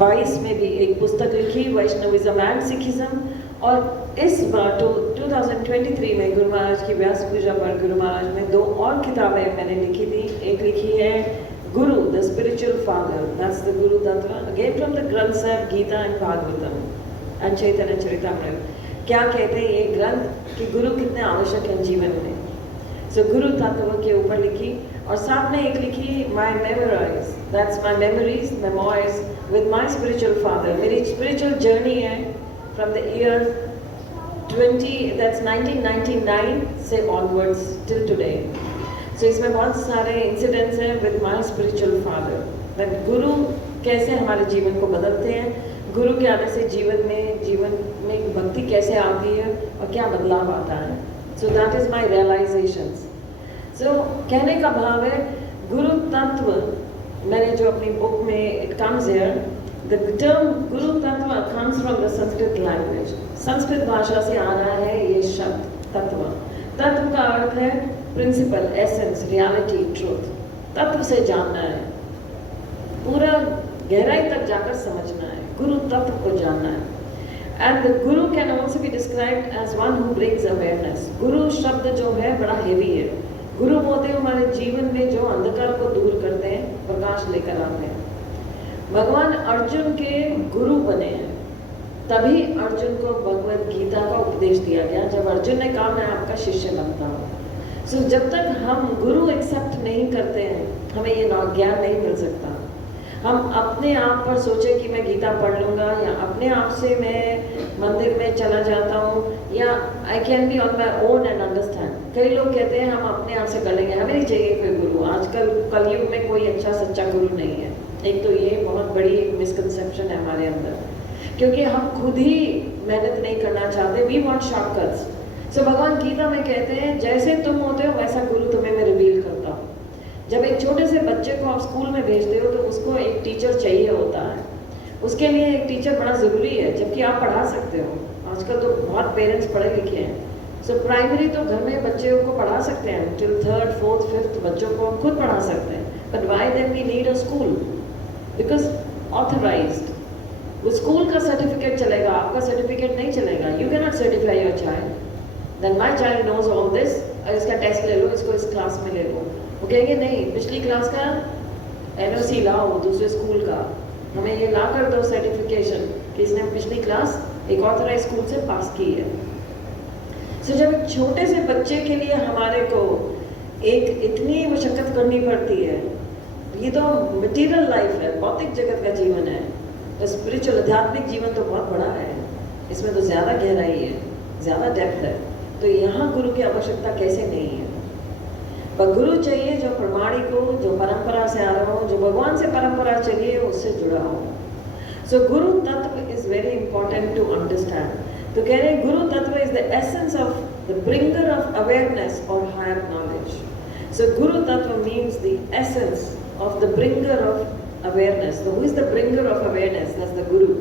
22 में भी एक पुस्तक लिखी, वैष्णविज्म एंड सिखिज्म। और इस बार 2023 में गुरु महाराज की व्यास पूजा पर गुरु महाराज में 2 और किताबें मैंने लिखी थी। एक लिखी है गुरु the spiritual father, that's the गुरु तत्व, अगेन फ्रॉम द ग्रंथ साहब गीता एंड भागवतम एंड चैतन्य चरितामृत। क्या कहते हैं ये ग्रंथ कि गुरु कितने आवश्यक हैं जीवन में। सो गुरु तत्व के ऊपर लिखी, और साथ में एक लिखी my memorise, that's my memories memoirs with my spiritual father. मेरी स्पिरिचुअल जर्नी है फ्रॉम द ईयर 1999 से ऑनवर्ड्स टिल टुडे। सो इसमें बहुत सारे इंसिडेंट्स हैं with my spiritual father, that गुरु कैसे हमारे जीवन को बदलते हैं, गुरु के आने से जीवन में भक्ति कैसे आती है और क्या बदलाव आता है। So that is my realisations. So कहने का भाव है गुरु तत्व, मैंने जो अपनी बुक में it comes here, the term गुरु तत्व comes from the Sanskrit language. Sanskrit भाषा से आ रहा है ये शब्द तत्व। तत्व का अर्थ है प्रिंसिपल, एसेंस, रियलिटी, ट्रूथ। तत्व से जानना है, पूरा गहराई तक जाकर समझना है, गुरु तत्व को जानना है। And the guru can also be described as one who brings awareness. Guru शब्द जो है बड़ा हेवी है। गुरु होते हैं हमारे जीवन में जो अंधकार को दूर करते हैं, प्रकाश लेकर आते हैं। भगवान अर्जुन के गुरु बने हैं, तभी अर्जुन को भगवत गीता का उपदेश दिया गया, जब अर्जुन ने कहा मैं आपका शिष्य बनता हूँ। सो जब तक हम गुरु एक्सेप्ट नहीं करते हैं, हमें ये ज्ञान नहीं मिल सकता। हम अपने आप पर सोचे कि मैं गीता पढ़ लूँगा, या अपने आप से मैं मंदिर में चला जाता हूँ, या I can be on my own and understand. कई लोग कहते हैं हम अपने आप से कर लेंगे, हमें नहीं चाहिए कोई गुरु। आजकल कलयुग में कोई अच्छा सच्चा गुरु नहीं है। एक तो ये बहुत बड़ी मिसकंसेप्शन है हमारे अंदर, क्योंकि हम खुद ही मेहनत नहीं करना चाहते, वी वॉन्ट शॉर्टकट्स। सो भगवान गीता में कहते हैं जैसे तुम होते हो वैसा गुरु तुम्हें मैं रिवील करता हूँ। जब एक छोटे से बच्चे को आप स्कूल में भेजते हो तो उसको एक टीचर चाहिए होता है, उसके लिए एक टीचर बड़ा ज़रूरी है, जबकि आप पढ़ा सकते हो। आजकल तो बहुत पेरेंट्स पढ़े लिखे हैं। सो प्राइमरी तो घर में बच्चों को पढ़ा सकते हैं, टिल 3rd, 4th, 5th बच्चों को हम खुद पढ़ा सकते हैं। But why then we need a school? Because authorized, वो स्कूल का सर्टिफिकेट चलेगा, आपका सर्टिफिकेट नहीं चलेगा। You can not certify your child then my child knows all this, और इसका टेस्ट ले लो, इसको इस क्लास में ले लो। वो कहेंगे नहीं, पिछली क्लास का NOC लाओ, दूसरे स्कूल का, हमें ये ला कर दो सर्टिफिकेशन कि इसने पिछली क्लास एक ऑथराइज स्कूल से पास की है। सो जब एक छोटे से बच्चे के लिए हमारे को एक इतनी मशक्कत करनी पड़ती है, ये तो मटीरियल लाइफ है, भौतिक जगत का जीवन है, तो स्पिरिचुअल आध्यात्मिक जीवन तो बहुत बड़ा है, इसमें तो ज़्यादा गहराई है, ज़्यादा डेप्थ है। तो यहाँ गुरु की आवश्यकता कैसे नहीं है? पर गुरु चाहिए जो प्रमाणिक हो, जो परंपरा से आ रहा हो, जो भगवान से परंपरा चली है उससे जुड़ा हो। So guru tattva is very important to understand. तो कह रहे हैं guru tattva is the essence of the bringer of awareness और higher knowledge. So guru tattva means the essence of the bringer of awareness. So who is the bringer of awareness? That's the Guru.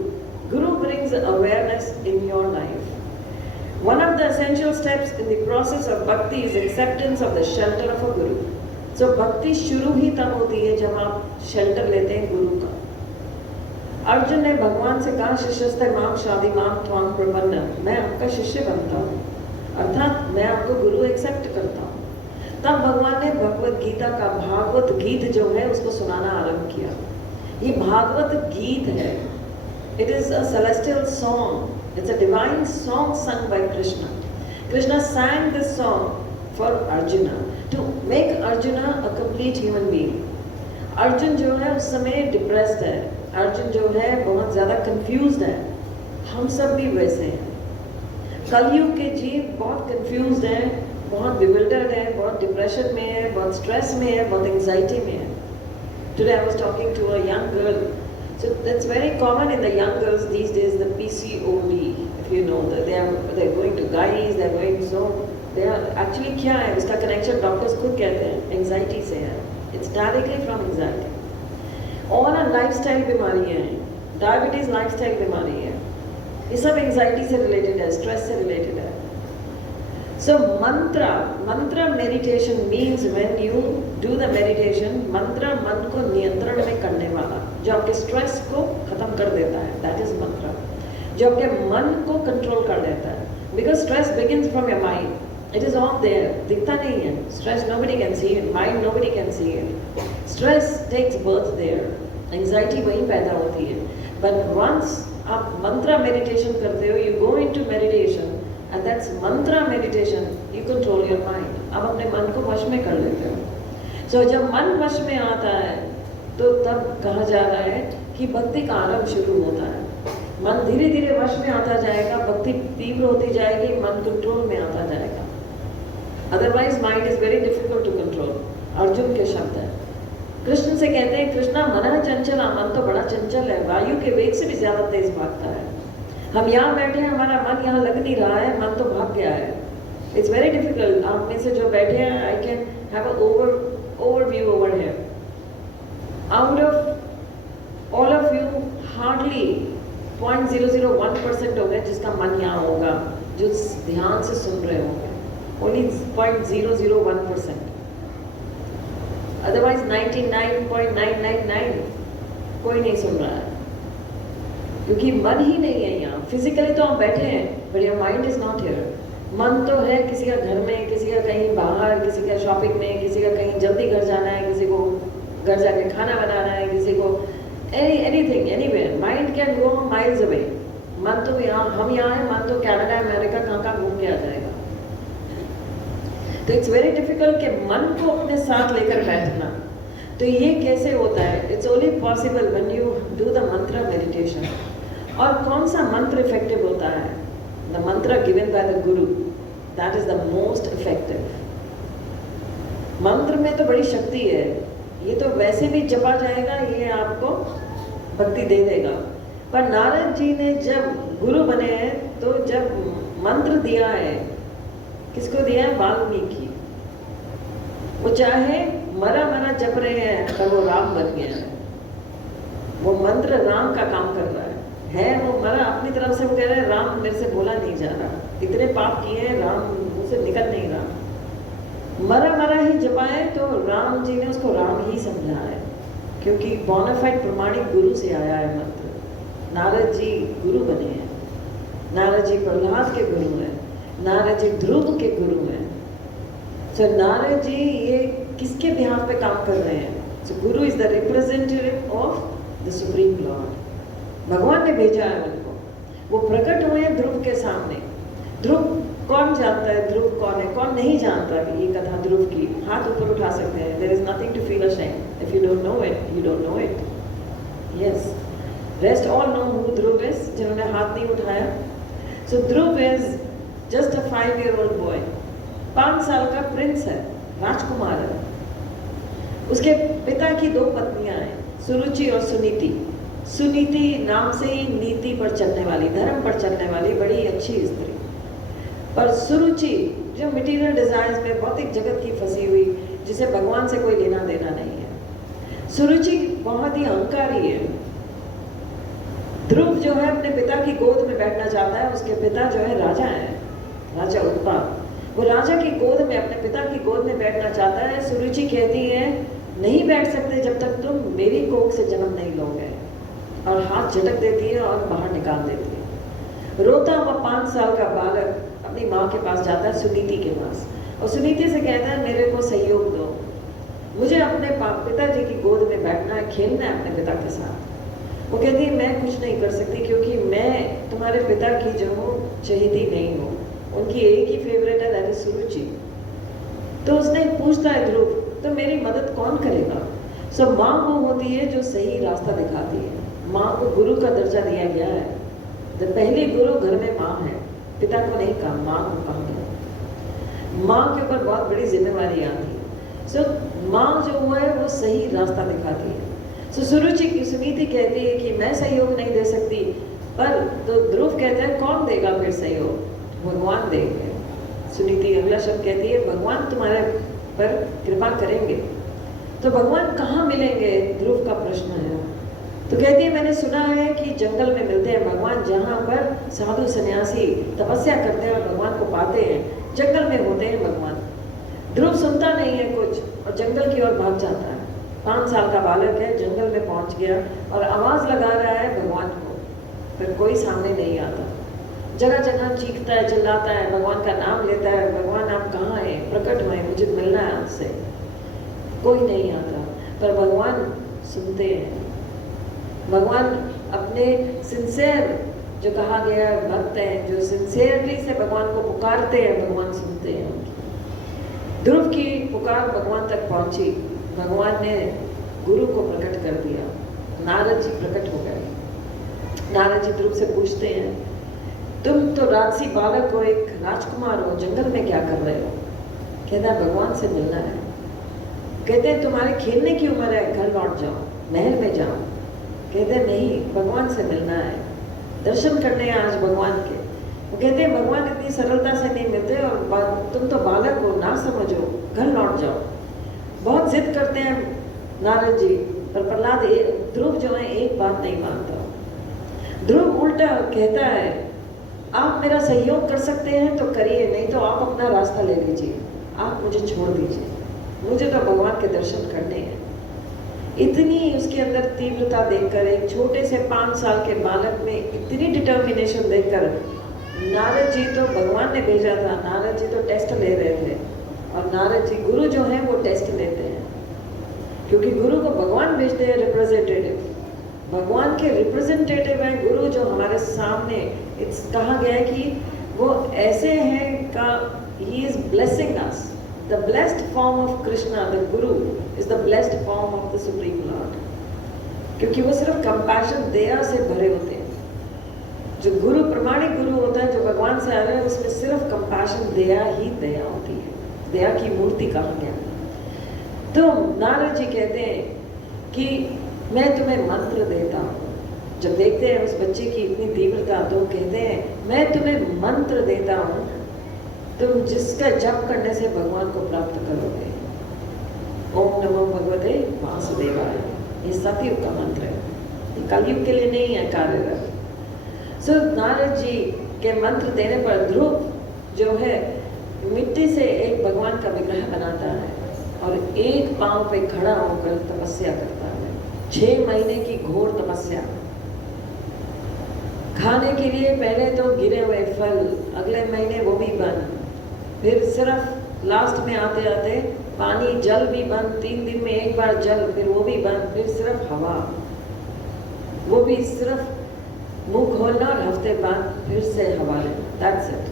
Guru brings awareness in your life. One of the essential steps in the process of bhakti is acceptance of the shelter of a Guru. So bhakti शुरू ही तब होती है जब आप shelter लेते हैं गुरु का। अर्जुन ने भगवान से कहा शिष्यस्ते माम शादी माम त्वां प्रपन्न, मैं आपका शिष्य बनता हूँ, अर्थात मैं आपको गुरु एक्सेप्ट करता हूँ। तब भगवान ने भगवत गीता का भागवत गीत जो है उसको सुनाना आरंभ किया। ये भागवत गीत है, it is a celestial song, it's a divine song sung by Krishna. Krishna sang this song for Arjuna to make Arjuna a complete human being. Arjun जो है उस समय डिप्रेस्ड है, अर्जुन जो है बहुत ज़्यादा कंफ्यूज्ड है, हम सब भी वैसे हैं। कलयुग के जीव बहुत कंफ्यूज्ड हैं, बहुत बिविल्डर्ड है, बहुत डिप्रेशन में है, बहुत स्ट्रेस में है, बहुत एंजाइटी में है। Today I was talking to a young girl, so that's very common in the young girls these days, the PCOD, if you know that they are going to guys, they are going, so they are actually क्या है उसका connection doctors खुद कहते हैं anxiety से है। It's directly from anxiety. और lifestyle बीमारियाँ हैं, डायबिटीज़ लाइफस्टाइल बीमारी है, ये सब एंजाइटी से रिलेटेड है, स्ट्रेस से रिलेटेड है। So mantra meditation means when you do the meditation, mantra मन को नियंत्रण में करने वाला। जो आपके स्ट्रेस को खत्म कर देता है, दैट इज मंत्र। जो आपके मन को कंट्रोल कर देता है, because stress begins from your mind, it is all there, दिखता नहीं है। Stress nobody can see it, mind nobody can see it. Stress takes birth there, anxiety वहीं पैदा होती है। बट वंस आप मंत्रा मेडिटेशन करते हो, you go into meditation and that's Mantra meditation, you control your mind. आप अपने मन को वश में कर लेते हो। सो जब मन वश में आता है तो तब कहा जा रहा है कि भक्ति का आरंभ शुरू होता है। मन धीरे धीरे वश में आता जाएगा, भक्ति तीव्र होती जाएगी, मन कंट्रोल में आता जाएगा। Otherwise mind is very difficult to control. Arjun के शब्द है, कृष्ण से कहते हैं, कृष्णा मन चंचल, मन तो बड़ा चंचल है, वायु के वेग से भी ज्यादा तेज भागता है। हम यहाँ बैठे हैं, हमारा मन यहाँ लग नहीं रहा है, मन तो भाग गया है। It's very difficult. आप में से जो बैठे हैं, I can have a overview over here. Out of all of you hardly 0.001% होंगे जिसका मन यहाँ होगा, जो ध्यान से सुन रहे होंगे। ओनली 0.001%। अदरवाइज 99.999 कोई नहीं सुन रहा है, क्योंकि मन ही नहीं है यहाँ। फिजिकली तो आप बैठे हैं, but your mind is not here. मन तो है किसी का घर में, किसी का कहीं बाहर, किसी का शॉपिंग में, किसी का कहीं जल्दी घर जाना है, किसी को घर जाके खाना बनाना है, किसी को anything anywhere. Mind can go miles away. मन तो यहाँ, हम यहाँ हैं, मन तो कनाडा अमेरिका कहाँ कहाँ घूम के आ जाएगा। तो इट्स वेरी डिफिकल्ट कि मन को अपने साथ लेकर बैठना। तो ये कैसे होता है? It's only possible when you do the मंत्र मेडिटेशन। और कौन सा मंत्र इफेक्टिव होता है? द मंत्र given by the Guru, that is the most effective. मंत्र में तो बड़ी शक्ति है, ये तो वैसे भी जपा जाएगा, ये आपको भक्ति दे देगा। पर नारद जी ने जब गुरु बने हैं, तो जब मंत्र दिया है, किसको दिया है? वाल्मीकि। वो चाहे मरा मरा जप रहे हैं, पर वो राम बन गया है। वो मंत्र राम का काम कर रहा है वो मरा अपनी तरफ से। वो कह रहे हैं राम मेरे से बोला नहीं जा रहा, इतने पाप किए हैं, राम मुझसे निकल नहीं रहा। मरा मरा ही जपाए तो राम जी ने उसको राम ही समझा है, क्योंकि बोनाफाइड प्रमाणिक गुरु से आया है मंत्र। नारद जी गुरु बने हैं, नारद जी प्रहलाद के गुरु हैं, नारद जी ध्रुव के गुरु हैं। सो नारद जी ये किसके बिहाफ पे काम कर रहे हैं? सो गुरु is the representative of the supreme Lord. भगवान ने भेजा है उनको। वो प्रकट हुए हैं ध्रुव के सामने। ध्रुव कौन जानता है ध्रुव कौन है? कौन नहीं जानता कि ये कथा ध्रुव की? हाथ ऊपर उठा सकते हैं। There is nothing to feel ashamed. If you don't know it, you don't know it. Yes, rest all know who Dhruv is, जिन्होंने हाथ नहीं उठाया। So Dhruv is just a 5-year-old boy. 5 साल का प्रिंस है, राजकुमार है। उसके पिता की 2 पत्नियां हैं, सुरुचि और सुनीति। सुनीति नाम से ही नीति पर चलने वाली, धर्म पर चलने वाली बड़ी अच्छी स्त्री। पर सुरुचि जो मटेरियल डिजायर्स में, भौतिक जगत की फंसी हुई, जिसे भगवान से कोई लेना देना नहीं है। सुरुचि बहुत ही अहंकारी है। ध्रुव जो है अपने पिता की गोद में बैठना चाहता है। उसके पिता जो है राजा है, राजा उत्पाद। वो राजा की गोद में, अपने पिता की गोद में बैठना चाहता है। सुरुचि कहती है नहीं बैठ सकते जब तक तुम मेरी कोख से जन्म नहीं लोगे, और हाथ झटक देती है और बाहर निकाल देती है। रोता हुआ 5 साल का बालक अपनी माँ के पास जाता है, सुनीति के पास, और सुनीति से कहता है मेरे को सहयोग दो, मुझे अपने पिताजी की गोद में बैठना है, खेलना है अपने पिता के साथ। वो कहती है मैं कुछ नहीं कर सकती, क्योंकि मैं तुम्हारे पिता की जो हूँ चहेती नहीं हूँ। उनकी एक ही फेवरेट है, दैट इज सुरुचि। तो उसने पूछता है ध्रुव तो मेरी मदद कौन करेगा? सो माँ वो होती है जो सही रास्ता दिखाती है। माँ को गुरु का दर्जा दिया गया है। तो पहली गुरु घर में माँ है, पिता को नहीं कहा, माँ को कहा गया। माँ के ऊपर बहुत बड़ी जिम्मेवारी आती है। सो माँ जो है वो सही रास्ता दिखाती है। सो सुरुचि की सुनीति कहती है कि मैं सहयोग नहीं दे सकती, पर तो ध्रुव कहते हैं कौन देगा फिर सहयोग? भगवान देंगे। सुनीति अगला शब्द कहती है भगवान तुम्हारे पर कृपा करेंगे। तो भगवान कहाँ मिलेंगे? ध्रुव का प्रश्न है। तो कहती है मैंने सुना है कि जंगल में मिलते हैं भगवान, जहाँ पर साधु सन्यासी तपस्या करते हैं और भगवान को पाते हैं, जंगल में होते हैं भगवान। ध्रुव सुनता नहीं है कुछ और जंगल की ओर भाग जाता है। 5 साल का बालक है, जंगल में पहुंच गया और आवाज़ लगा रहा है भगवान को, फिर कोई सामने नहीं आता। जगह जगह चीखता है, चिल्लाता है, भगवान का नाम लेता है, भगवान आप कहाँ हैं, प्रकट हुए, मुझे मिलना है आपसे। कोई नहीं आता, पर भगवान सुनते हैं। भगवान अपने सिंसियर, जो कहा गया है भक्त हैं, जो सिंसियरली से भगवान को पुकारते हैं, भगवान सुनते हैं उनकी। ध्रुव की पुकार भगवान तक पहुंची, भगवान ने गुरु को प्रकट कर दिया, नारद जी प्रकट हो गए। नारद जी ध्रुव से पूछते हैं, तुम तो राजसी बालक हो, एक राजकुमार हो, जंगल में क्या कर रहे हो? कहता है भगवान से मिलना है। कहते हैं तुम्हारे खेलने की उम्र है, घर लौट जाओ, महल में जाओ। कहते हैं नहीं, भगवान से मिलना है, दर्शन करने हैं आज भगवान के। वो कहते हैं भगवान इतनी सरलता से नहीं मिलते और तुम तो बालक हो, ना समझो, घर लौट जाओ। बहुत जिद करते हैं नारद जी, पर प्रहलाद ध्रुव जो है एक बात नहीं मानता। ध्रुव उल्टा कहता है आप मेरा सहयोग कर सकते हैं तो करिए, नहीं तो आप अपना रास्ता ले लीजिए, आप मुझे छोड़ दीजिए, मुझे तो भगवान के दर्शन करने हैं। इतनी उसके अंदर तीव्रता देखकर, एक छोटे से 5 साल के बालक में इतनी डिटर्मिनेशन देखकर, नारद जी तो भगवान ने भेजा था, नारद जी तो टेस्ट ले रहे थे। और नारद जी गुरु जो हैं वो टेस्ट लेते हैं, क्योंकि गुरु को भगवान भेजते हैं रिप्रेजेंटेटिव, भगवान के रिप्रेजेंटेटिव हैं गुरु जो हमारे सामने। कहा गया है कि वो ऐसे हैं का ही is blessing us. The blessed form of Krishna, the guru is the blessed form of the supreme lord, क्योंकि वो सिर्फ कंपैशन, दया से भरे होते हैं। जो गुरु प्रमाणिक गुरु होता है, जो भगवान से आ रहा है, उसमें सिर्फ कंपैशन, दया ही दया होती है, दया की मूर्ति कहा गया। तो नारद जी कहते हैं कि मैं तुम्हें मंत्र देता हूँ। जब देखते हैं उस बच्चे की इतनी तीव्रता, तो कहते हैं मैं तुम्हें मंत्र देता हूँ, तुम जिसका जप करने से भगवान को प्राप्त करोगे। ओम नमो भगवते वासुदेवाय, ये सतयुग का मंत्र है, ये कलयुग के लिए नहीं है कार्यरत। सो नारद जी के मंत्र देने पर ध्रुव जो है मिट्टी से एक भगवान का विग्रह बनाता है और एक पांव पे खड़ा होकर तपस्या करता है। 6 महीने की घोर तपस्या। खाने के लिए पहले तो गिरे हुए फल, अगले महीने वो भी बंद, फिर सिर्फ लास्ट में आते आते पानी, जल भी बंद, 3 दिन में एक बार जल, फिर वो भी बंद, फिर सिर्फ हवा, वो भी सिर्फ मुंह खोलना और हफ्ते बाद फिर से हवा लेना, दैट्स इट।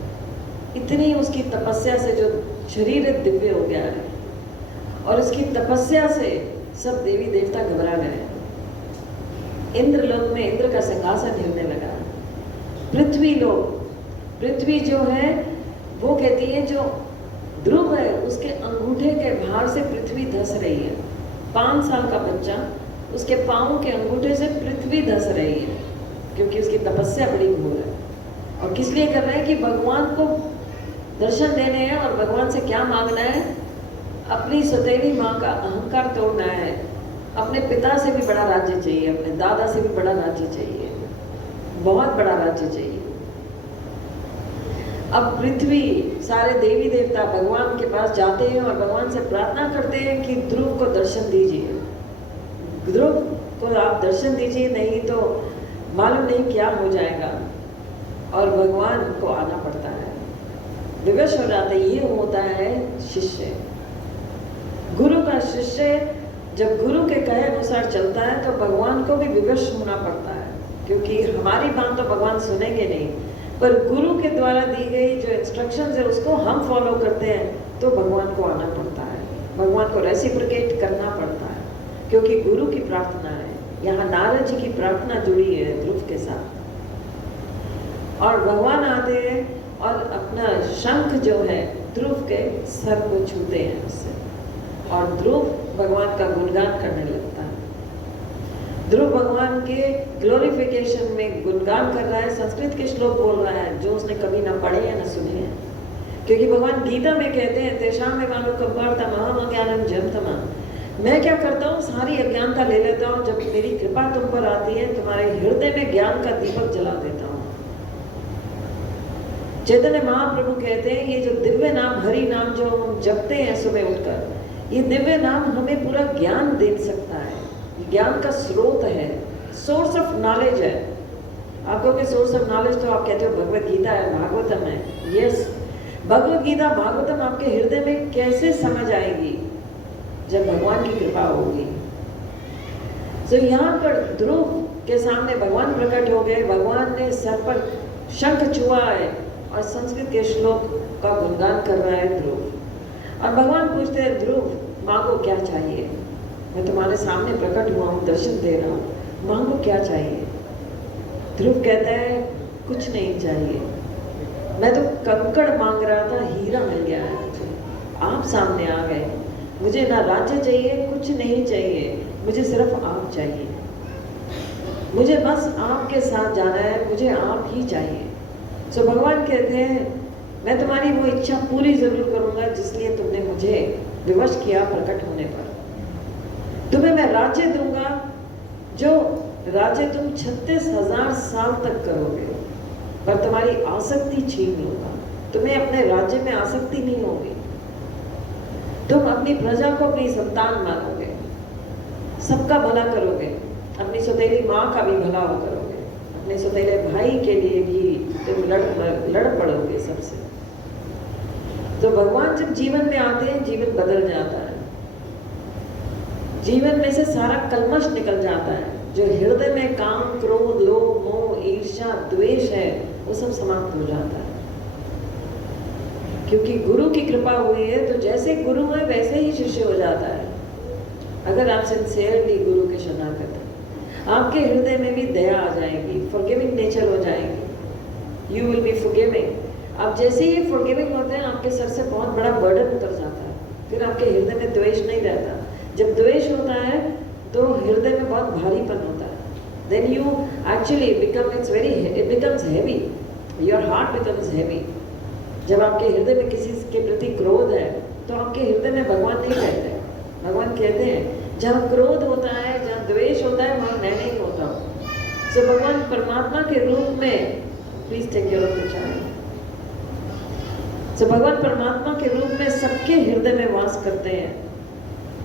इतनी उसकी तपस्या से जो शरीर दिव्य हो गया है, और उसकी तपस्या से सब देवी देवता घबरा गए। इंद्रलोक में इंद्र का सिंहासन हिलने लगा। पृथ्वी लोक, पृथ्वी जो है वो कहती है जो ध्रुव है उसके अंगूठे के भार से पृथ्वी धस रही है। 5 साल का बच्चा, उसके पाँव के अंगूठे से पृथ्वी धस रही है, क्योंकि उसकी तपस्या बड़ी घोर है। और किस लिए कर रहे हैं कि भगवान को दर्शन देने हैं, और भगवान से क्या मांगना है? अपनी सौतेली माँ का अहंकार तोड़ना है। अपने पिता से भी बड़ा राज्य चाहिए, अपने दादा से भी बड़ा राज्य चाहिए, बहुत बड़ा राज्य चाहिए। अब पृथ्वी, सारे देवी देवता भगवान के पास जाते हैं और भगवान से प्रार्थना करते हैं कि ध्रुव को दर्शन दीजिए, ध्रुव को आप दर्शन दीजिए, नहीं तो मालूम नहीं क्या हो जाएगा। और भगवान को आना पड़ता है, विवश हो जाते। ये होता है शिष्य, गुरु का शिष्य जब गुरु के कहे अनुसार चलता है तो भगवान को भी विवश होना पड़ता है, क्योंकि हमारी बात तो भगवान सुनेंगे नहीं, पर गुरु के द्वारा दी गई जो इंस्ट्रक्शंस है उसको हम फॉलो करते हैं तो भगवान को आना पड़ता है, भगवान को रेसिप्रोकेट करना पड़ता है, क्योंकि गुरु की प्रार्थना है। यहाँ नारद जी की प्रार्थना जुड़ी है ध्रुव के साथ, और भगवान आते हैं और अपना शंख जो है ध्रुव के सर को छूते हैं उससे, और ध्रुव भगवान का गुणगान करने लगता है। ध्रुव भगवान के ग्लोरिफिकेशन में गुणगान कर रहा है, संस्कृत के श्लोक बोल रहा है जो उसने कभी ना पढ़े या ना सुने हैं, क्योंकि भगवान गीता में कहते हैं तेषां में मानो कंपार्थम अहम अज्ञानम जमतमा। मैं क्या करता हूँ, सारी अज्ञानता ले लेता हूँ, जब मेरी कृपा तुम पर आती है तुम्हारे हृदय में ज्ञान का दीपक जला देता हूँ। चैतन्य महाप्रभु कहते हैं ये जो दिव्य नाम, हरि नाम जो हम जपते हैं सुबह उठकर, ये दिव्य नाम हमें पूरा ज्ञान दे सकता है, ज्ञान का स्रोत है, सोर्स ऑफ नॉलेज है। आप कहोगे सोर्स ऑफ नॉलेज तो आप कहते हो भगवत गीता है, भागवतम है। यस, भगवत गीता भागवतम आपके हृदय में कैसे समझ आएगी? जब भगवान की कृपा होगी। तो यहाँ पर ध्रुव के सामने भगवान प्रकट हो गए, भगवान ने सर पर शंख छुआ है और संस्कृत के श्लोक का गुणगान कर रहा है ध्रुव। और भगवान पूछते हैं, ध्रुव मांगो क्या चाहिए? मैं तुम्हारे सामने प्रकट हुआ हूँ, दर्शन दे रहा हूँ, मांगो क्या चाहिए? ध्रुव कहता है कुछ नहीं चाहिए, मैं तो कंकड़ मांग रहा था, हीरा मिल गया है मुझे, आप सामने आ गए। मुझे ना राज्य चाहिए, कुछ नहीं चाहिए, मुझे सिर्फ आप चाहिए। मुझे बस आपके साथ जाना है, मुझे आप ही चाहिए। सो भगवान कहते हैं मैं तुम्हारी वो इच्छा पूरी जरूर करूंगा जिसलिए तुमने मुझे विवश किया प्रकट होने पर। तुम्हें मैं राज्य दूंगा, जो राज्य तुम 36,000 साल तक करोगे, पर तुम्हारी आसक्ति छीन लूंगा। तुम्हें अपने राज्य में आसक्ति नहीं होगी, तुम अपनी प्रजा को अपनी संतान मानोगे, सबका भला करोगे, अपनी सौतेली माँ का भी भला करोगे, अपने सौतेले भाई के लिए भी तुम लड़ पड़ोगे सबसे। तो भगवान जब जीवन में आते हैं, जीवन बदल जाता है, जीवन में से सारा कल्मश निकल जाता है। जो हृदय में काम, क्रोध, लोभ, मोह, ईर्ष्या, द्वेष है, वो सब समाप्त हो जाता है। क्योंकि गुरु की कृपा हुई है, तो जैसे गुरु है वैसे ही शिष्य हो जाता है। अगर आप सिंसियरली गुरु के शरणागत हैं, आपके हृदय में भी दया आ जाएगी, फॉरगिविंग नेचर हो जाएगी। You will be forgiving. आप जैसे ही फॉरगिविंग होते हैं, आपके सर से बहुत बड़ा बर्डन उतर जाता है, फिर आपके हृदय में द्वेष नहीं रहता। जब द्वेष होता है तो हृदय में बहुत भारीपन होता है। Then you actually become, it becomes heavy. Your heart becomes heavy. जब आपके हृदय में किसी के प्रति क्रोध है, तो आपके हृदय में भगवान नहीं रहते। भगवान कहते हैं जहाँ क्रोध होता है, जहाँ द्वेष होता है, वहाँ मैं नहीं होता हूँ। So भगवान परमात्मा के रूप में, please take care of the child. So भगवान परमात्मा के रूप में सबके हृदय में वास करते हैं।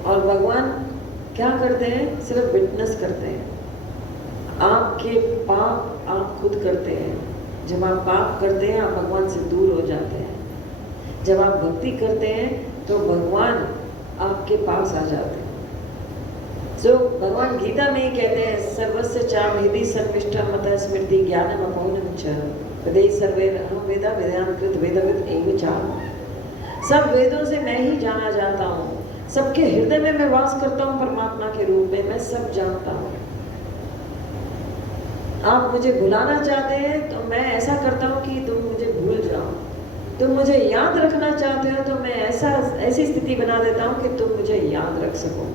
और भगवान क्या करते हैं? सिर्फ विटनेस करते हैं। आपके पाप आप खुद करते हैं। जब आप पाप करते हैं, आप भगवान से दूर हो जाते हैं। जब आप भक्ति करते हैं, तो भगवान आपके पास आ जाते हैं। जो भगवान गीता में ही कहते हैं, सर्वस्य चाभिधि सर्विष्टम मतः स्मृति ज्ञानम अपूर्णम च वेदै सर्वैर अहं वेदा वेदांकृत वेदविद एव चाहम्। सब वेदों से मैं ही जाना जाता हूँ, सबके हृदय में मैं वास करता हूँ परमात्मा के रूप में, मैं सब जानता हूँ। आप मुझे भुलाना चाहते हैं तो मैं ऐसा करता हूँ कि तुम मुझे भूल जाओ। तुम मुझे याद रखना चाहते हो तो मैं ऐसी स्थिति बना देता हूँ कि तुम मुझे याद रख सको।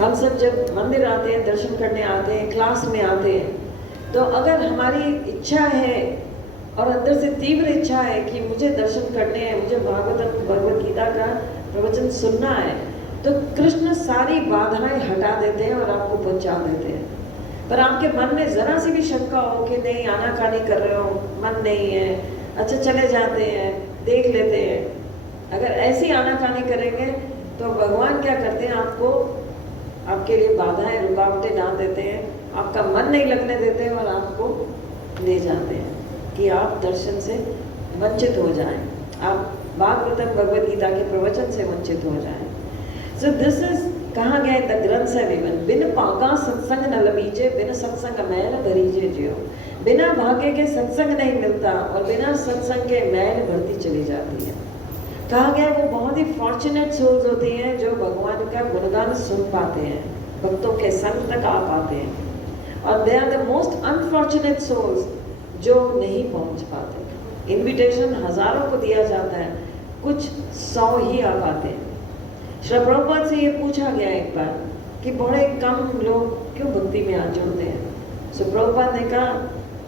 हम सब जब मंदिर आते हैं, दर्शन करने आते हैं, क्लास में आते हैं, तो अगर हमारी इच्छा है और अंदर से तीव्र इच्छा है कि मुझे दर्शन करने हैं, मुझे भगवत गीता का प्रवचन सुनना है, तो कृष्ण सारी बाधाएं हटा देते हैं और आपको पहुंचा देते हैं। पर आपके मन में जरा सी भी शंका हो कि नहीं, आनाकानी कर रहे हो, मन नहीं है, अच्छा चले जाते हैं, देख लेते हैं, अगर ऐसी आनाकानी करेंगे तो भगवान क्या करते हैं? आपके लिए बाधाएं, रुकावटें डाल देते हैं, आपका मन नहीं लगने देते हैं और आपको ले जाते हैं कि आप दर्शन से वंचित हो जाएं, आप भागवतम भगवत गीता के प्रवचन से वंचित हो जाएं। सो दिस इज कहा गया है, द ग्रंथ है विवन बिन पागा सत्संग न लबीजे, बिन सत्संग मैल भरीजे जियो। बिना भाग्य के सत्संग नहीं मिलता और बिना सत्संग के मैल बढ़ती चली जाती है। कहा गया वो बहुत ही फॉर्चुनेट सोल्स होती हैं जो भगवान का गुणगान सुन पाते हैं, भक्तों के संग तक आ पाते हैं, और they are the most unfortunate souls जो नहीं पहुंच पाते। इनविटेशन हजारों को दिया जाता है, कुछ 100 ही आ पाते हैं। श्री प्रभुपाद से ये पूछा गया एक बार कि बड़े कम लोग क्यों भक्ति में आ जुड़ते हैं। श्री प्रभुपाद ने कहा,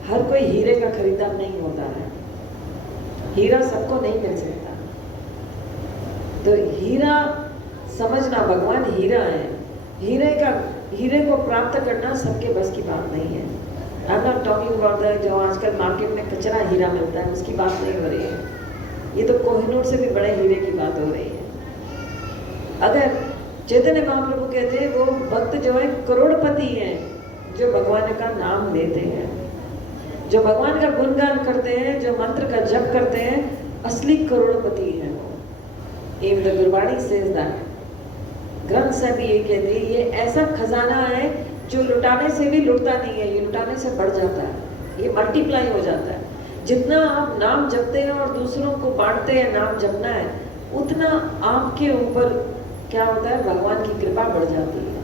हर कोई हीरे का खरीदार नहीं होता है, हीरा सबको नहीं मिल सकता। तो हीरा समझना, भगवान हीरा है, हीरे को प्राप्त करना सबके बस की बात नहीं है। I am not talking about the जो आजकल मार्केट में कचरा हीरा मिलता है, उसकी बात नहीं हो रही है। ये तो कोहिनूर से भी बड़े हीरे की बात हो रही है। अगर चैतन्य महाप्रभु कहते हैं वो भक्त जो है करोड़पति हैं, जो भगवान का नाम लेते हैं, जो भगवान का गुणगान करते हैं, जो मंत्र का जप करते हैं, असली करोड़पति हैं वो। Even the Gurbani says that, ग्रंथ साहब भी ये कहते हैं ये ऐसा खजाना है जो लुटाने से भी लुटता नहीं है, ये लुटाने से बढ़ जाता है, ये मल्टीप्लाई हो जाता है। जितना आप नाम जपते हैं और दूसरों को बांटते हैं नाम जपना है, उतना आपके ऊपर क्या होता है, भगवान की कृपा बढ़ जाती है,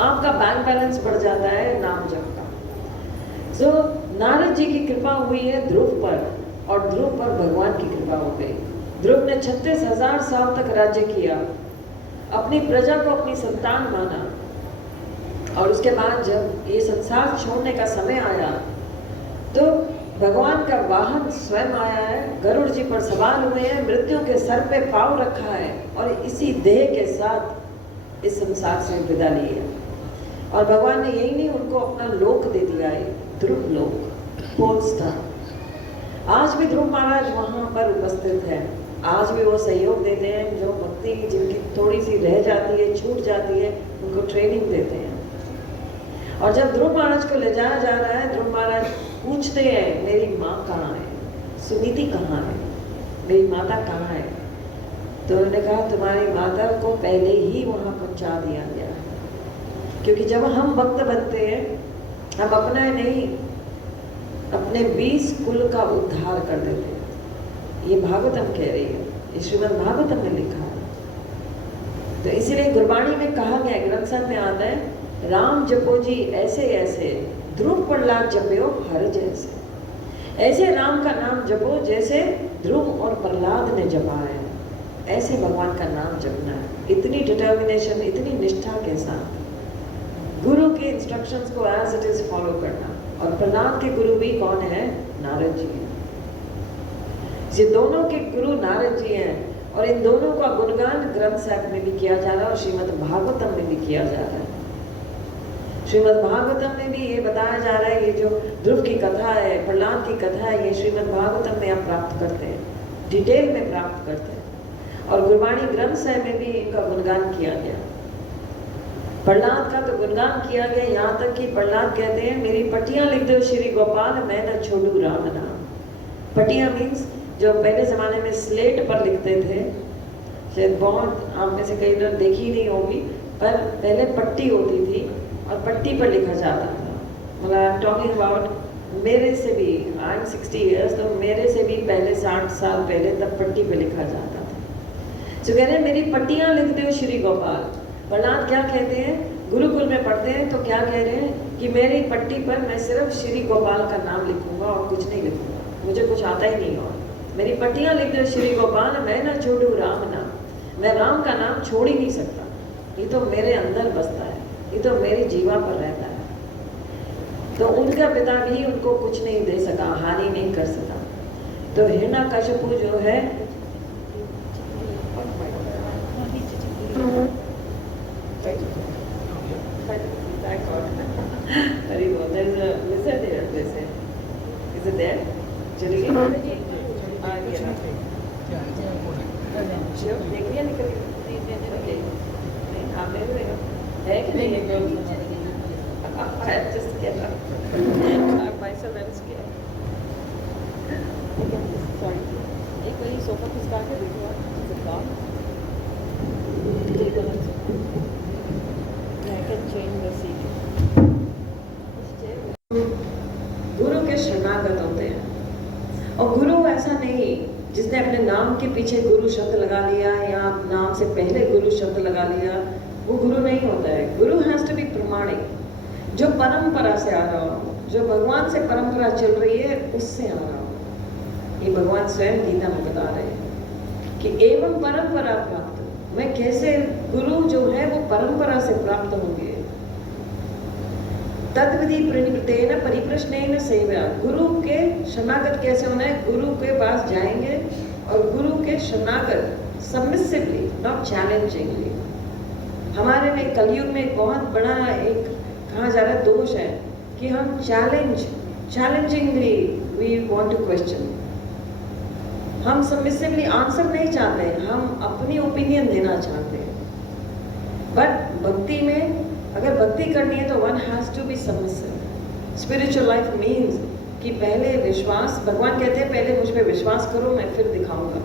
आपका बैंक बैलेंस बढ़ जाता है नाम जप का। सो नारद जी की कृपा हुई है ध्रुव पर, और ध्रुव पर भगवान की कृपा हो गई। ध्रुव ने 36,000 साल तक राज्य किया, अपनी प्रजा को अपनी संतान माना, और उसके बाद जब ये संसार छोड़ने का समय आया तो भगवान का वाहन स्वयं आया है, गरुड़ जी पर सवार हुए हैं, मृत्यु के सर पे पाँव रखा है, और इसी देह के साथ इस संसार से विदा ली है। और भगवान ने यही नहीं, उनको अपना लोक दे दिया है, ध्रुव लोक, पोल स्टार। आज भी ध्रुव महाराज वहाँ पर उपस्थित है, आज भी वो सहयोग देते हैं, जो भक्ति जिनकी थोड़ी सी रह जाती है, छूट जाती है, उनको ट्रेनिंग देते हैं। और जब ध्रुव महाराज को ले जाया जा रहा है, ध्रुव महाराज पूछते हैं मेरी माँ कहाँ है, सुनीति कहाँ है, मेरी माता कहाँ है? तो उन्होंने कहा तुम्हारी माता को पहले ही वहाँ पहुँचा दिया गया है। क्योंकि जब हम भक्त बनते हैं, हम अपना नहीं, अपने 20 कुल का उद्धार कर देते हैं। ये भागवतम कह रही है, ये श्रीमद् भागवतम में लिखा है। तो इसीलिए गुरबाणी में कहा गया, ग्रंथ साहब में आता है, राम जपो जी ऐसे ऐसे, ध्रुव प्रहलाद जपयो हर जैसे। ऐसे राम का नाम जपो जैसे ध्रुव और प्रहलाद ने जपा है, ऐसे भगवान का नाम जपना है। इतनी डिटर्मिनेशन, इतनी निष्ठा के साथ गुरु के इंस्ट्रक्शंस को एज इट इज फॉलो करना। और प्रहलाद के गुरु भी कौन है? नारद जी हैं। ये दोनों के गुरु नारद जी हैं, और इन दोनों का गुणगान ग्रंथ साहब में भी किया जा रहा है और श्रीमद् भागवतम में भी किया जा रहा है। श्रीमद् भागवतम में भी ये बताया जा रहा है, ये जो ध्रुव की कथा है, प्रहलाद की कथा है, ये श्रीमद् भागवतम में आप प्राप्त करते हैं, डिटेल में प्राप्त करते हैं। और गुरबाणी ग्रंथ साहब में भी इनका गुणगान किया गया। प्रहलाद का तो गुणगान किया गया, यहाँ तक कि प्रहलाद कहते हैं मेरी पट्टियाँ लिख दो श्री गोपाल, मैं न छोड़ू राम नाम। पट्टियाँ मीन्स जो पहले ज़माने में स्लेट पर लिखते थे, शायद बहुत आप में से कई लोग देखी नहीं होगी, पर पहले पट्टी होती थी और पट्टी पर लिखा जाता था। मतलब आई एम टॉकिंग अबाउट मेरे से भी, आई एम 60 ईयर्स, तो मेरे से भी पहले 60 साल पहले तब पट्टी पर लिखा जाता था। तो कह रहे हैं मेरी पट्टियाँ लिख दो श्री गोपाल। प्रहलाद क्या कहते हैं, गुरुकुल में पढ़ते हैं तो क्या कह रहे हैं कि मेरी पट्टी पर मैं सिर्फ श्री गोपाल का नाम लिखूंगा और कुछ नहीं लिखूंगा, मुझे कुछ आता ही नहीं। और मेरी पट्टियाँ लिख दो श्री गोपाल, मैं ना छोड़ू राम नाम, मैं राम का नाम छोड़ ही नहीं सकता, ये तो मेरे अंदर बसता है, ये तो मेरी जीवा पर रहता है। तो उनका पिता भी उनको कुछ नहीं दे सका, हानि नहीं कर सका। तो हिरण्यकशिपु जो है गुरु के शरणागत होते हैं। और गुरु ऐसा नहीं जिसने अपने नाम के पीछे गुरु शब्द लगा लिया या नाम से पहले गुरु शब्द लगा लिया, वो गुरु नहीं होता है। गुरु हैज टू बी प्रमाणिक, जो परंपरा से आ रहा हो, जो भगवान से परंपरा चल रही है उससे आ रहा हो। ये भगवान स्वयं गीता में बता रहे हैं कि एवं परंपरा प्राप्त, मैं कैसे गुरु जो है वो परंपरा से प्राप्त होंगे। तद्विधि प्रणिपतेन परिप्रश्नेन सेव्या, गुरु के शरणागत कैसे होना है? गुरु के पास जाएंगे और गुरु के शरणागत सबमिसिवली, नॉट चैलेंजिंगली। हमारे में कलयुग में एक बहुत बड़ा एक कहा जा रहा है दोष है कि हम चैलेंजिंगली वी वांट टू क्वेश्चन। हम सबमिसिवली आंसर नहीं चाहते, हम अपनी ओपिनियन देना चाहते हैं। बट भक्ति में अगर भक्ति करनी है तो one has to be submissive. Spiritual life means कि पहले विश्वास, भगवान कहते हैं पहले मुझ पे विश्वास करो, मैं फिर दिखाऊंगा।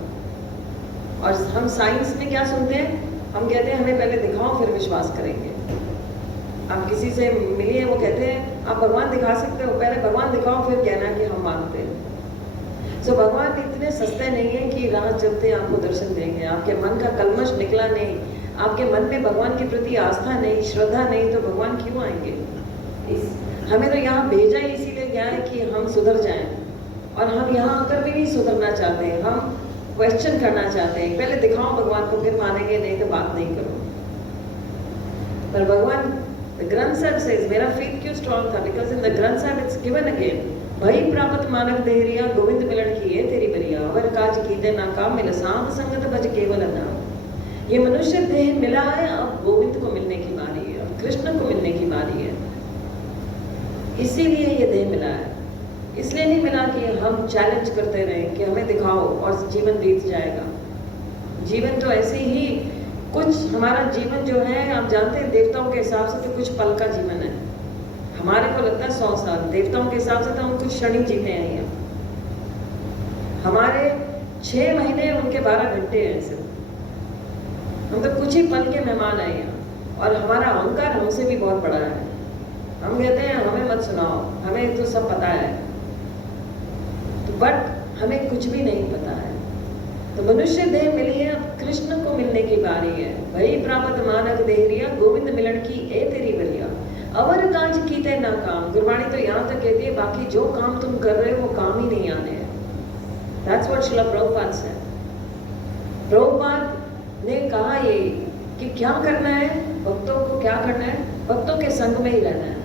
और हम साइंस में क्या सुनते हैं, हम कहते हैं हमें पहले दिखाओ फिर विश्वास करेंगे। आप किसी से मिलिए, वो कहते हैं आप भगवान दिखा सकते हो, पहले भगवान दिखाओ फिर कहना कि हम मानते हैं। सो भगवान इतने सस्ते नहीं है कि राह चलते आपको दर्शन देंगे। आपके मन का कलमश निकला नहीं, आपके मन में भगवान के प्रति आस्था नहीं, श्रद्धा नहीं, तो भगवान क्यों आएंगे? हमें तो यहाँ भेजा ही इसीलिए गया है कि हम सुधर जाएं, और हम यहाँ आकर भी नहीं सुधरना चाहते हैं। हम क्वेश्चन करना चाहते हैं, पहले दिखाओ भगवान को फिर मानेंगे, नहीं तो बात नहीं करो। पर भगवान ग्रंथ साहब से मेरा फेथ क्यों स्ट्रॉन्ग था, बिकॉज इन द ग्रंथ साहब इट्स गिवन अगेन, भई प्राप्त मानव देहरिया गोविंद मिलन की है तेरी बरिया, अवर काज कीते ना काम मिल साध संगत भज केवल नाम। ये मनुष्य देह मिला है, अब गोविंद को मिलने की बारी है, अब कृष्ण को मिलने की बारी है। इसीलिए ये देह मिला है, इसलिए नहीं मिला कि हम चैलेंज करते रहें कि हमें दिखाओ और जीवन बीत जाएगा। जीवन तो ऐसे ही कुछ, हमारा जीवन जो है आप जानते हैं देवताओं के हिसाब से तो कुछ पल का जीवन है। हमारे को लगता है 100 साल, देवताओं के हिसाब से तो हम कुछ क्षण ही जीते हैं यहाँ। हमारे 6 महीने उनके 12 घंटे हैं सिर्फ, हम तो कुछ ही पल के मेहमान हैं यहाँ। और हमारा अहंकार हमसे भी बहुत बड़ा है, हम कहते हैं हमें मत सुनाओ, हमें तो सब पता है, तो बट हमें कुछ भी नहीं पता है। तो मनुष्य देह मिली है, अब कृष्ण को मिलने की बारी है। भई प्राप्त मानक देहरिया गोविंद मिलन की ए तेरी बरिया, अवर काज कीते ना काम। गुरबाणी तो यहाँ तक कहती है बाकी जो काम तुम कर रहे हो वो काम ही नहीं आने हैं। That's what श्रील प्रभुपाद से, प्रभुपाद ने कहा ये कि क्या करना है भक्तों को, क्या करना है, भक्तों के संग में ही रहना है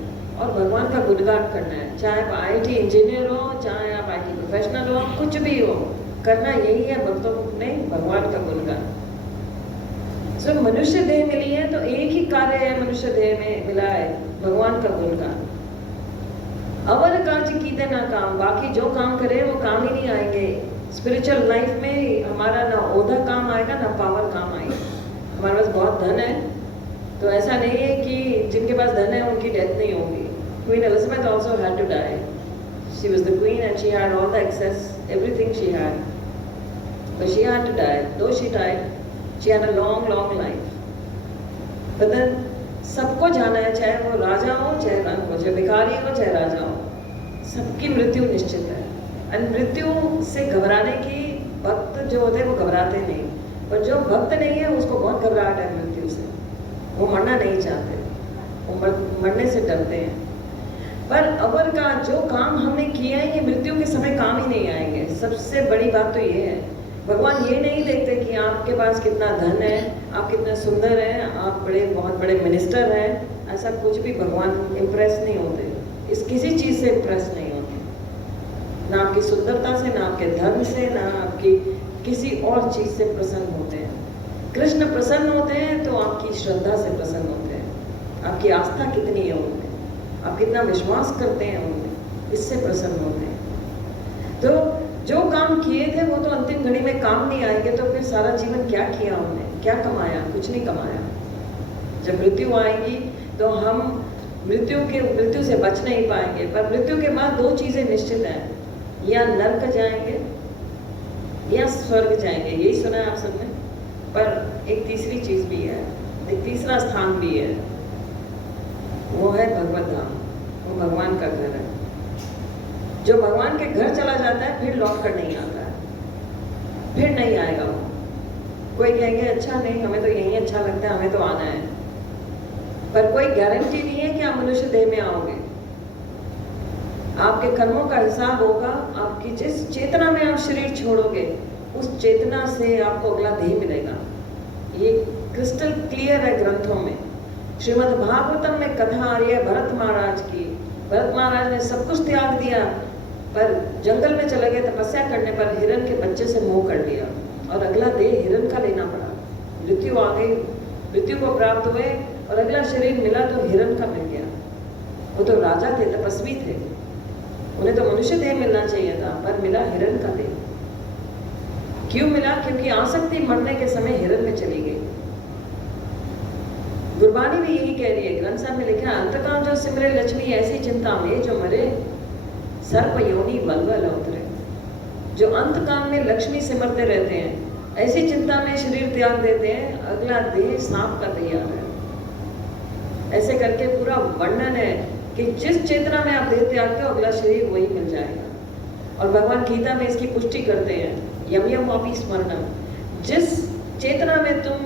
और भगवान का गुणगान करना है। चाहे आप IIT इंजीनियर हो, चाहे आप IT प्रोफेशनल हो, कुछ भी हो, करना यही है भक्तों ने भगवान का गुणगान। सो मनुष्य देह मिली है तो एक ही कार्य है मनुष्य देह में मिला है, भगवान का गुणगान। अवर काज कीते ना काम, बाकी जो काम करे वो काम ही नहीं आएंगे। स्पिरिचुअल लाइफ में हमारा ना ओहदा काम आएगा ना पावर काम आएगा। हमारे पास बहुत धन है तो ऐसा नहीं है कि जिनके पास धन है उनकी डेथ नहीं होगी। Queen Elizabeth also had to die. She was the queen and she had all the excess, everything she had. But she had to die. Though she died, she had a long, long life. But then सबको जाना है, चाहे वो राजा हो, चाहे रंग हो, चाहे भिखारी हो, चाहे राजा हो, सबकी मृत्यु निश्चित है। और मृत्यु से घबराने की भक्त जो होते हैं वो घबराते नहीं, पर जो भक्त नहीं है उसको बहुत घबराहट है मृत्यु से। वो मरना नहीं चाहते, वो मरने से डरते हैं। पर अवर का जो काम हमने किया है ये मृत्यु के समय काम ही नहीं आएंगे। सबसे बड़ी बात तो ये है, भगवान ये नहीं देखते कि आपके पास कितना धन है, आप कितने सुंदर हैं, आप बहुत बड़े मिनिस्टर हैं, ऐसा कुछ भी भगवान इम्प्रेस नहीं होते, इस किसी चीज़ से इम्प्रेस नहीं होते, ना आपकी सुंदरता से, ना आपके धन से, ना आपकी किसी और चीज़ से प्रसन्न होते हैं। कृष्ण प्रसन्न होते हैं तो आपकी श्रद्धा से प्रसन्न होते हैं, आपकी आस्था कितनी है उनमें, आप कितना विश्वास करते हैं उनमें, इससे प्रसन्न होते हैं। तो जो काम किए थे वो तो अंतिम घड़ी में काम नहीं आएंगे, तो फिर सारा जीवन क्या किया उन्होंने, क्या कमाया? कुछ नहीं कमाया। जब मृत्यु आएगी तो हम मृत्यु से बच नहीं पाएंगे। पर मृत्यु के बाद 2 चीज़ें निश्चित हैं, या नरक जाएंगे या स्वर्ग जाएंगे, यही सुना है आप सबने। पर एक तीसरी चीज़ भी है, एक तीसरा स्थान भी है, वो है भगवत धाम, वो भगवान का घर है। जो भगवान के घर चला जाता है फिर लौट कर नहीं आता है, फिर नहीं आएगा वो। कोई कहेंगे अच्छा नहीं हमें तो यही अच्छा लगता है, हमें तो आना है, पर कोई गारंटी नहीं है कि आप मनुष्य देह में आओगे। आपके कर्मों का हिसाब होगा, आपकी जिस चेतना में आप शरीर छोड़ोगे उस चेतना से आपको अगला देह मिलेगा। ये क्रिस्टल क्लियर है ग्रंथों में। श्रीमद् भागवतम में कथा आ रही है भरत महाराज की। भरत महाराज ने सब कुछ त्याग दिया, पर जंगल में चले गए तपस्या करने पर हिरण के बच्चे से मोह कर लिया और अगला देह हिरण का लेना पड़ा। मृत्यु आ गई, मृत्यु को प्राप्त हुए और अगला शरीर मिला तो हिरण का मिल गया। वो तो राजा थे, तपस्वी थे, उन्हें तो मनुष्य देह मिलना चाहिए था, पर मिला हिरण का देह। क्यों मिला? क्योंकि आसक्ति मरने के समय हिरण में चली गई। गुरबानी भी यही कह रही है, ग्रंथ साहब में लिखा है, अंतकाल जो सिमरे लक्ष्मी ऐसी चिंता में जो मरे सर्प योनि बलबल उतरे। जो अंतकाल में लक्ष्मी सिमरते रहते हैं, ऐसी चिंता में शरीर त्याग देते हैं, अगला देह सांप का तैयार है। ऐसे करके पूरा वर्णन है कि जिस चेतना में आप देह त्यागते हो, अगला शरीर वही मिल जाएगा। और भगवान गीता में इसकी पुष्टि करते हैं, यम यम वापी स्मरणम। जिस चेतना में तुम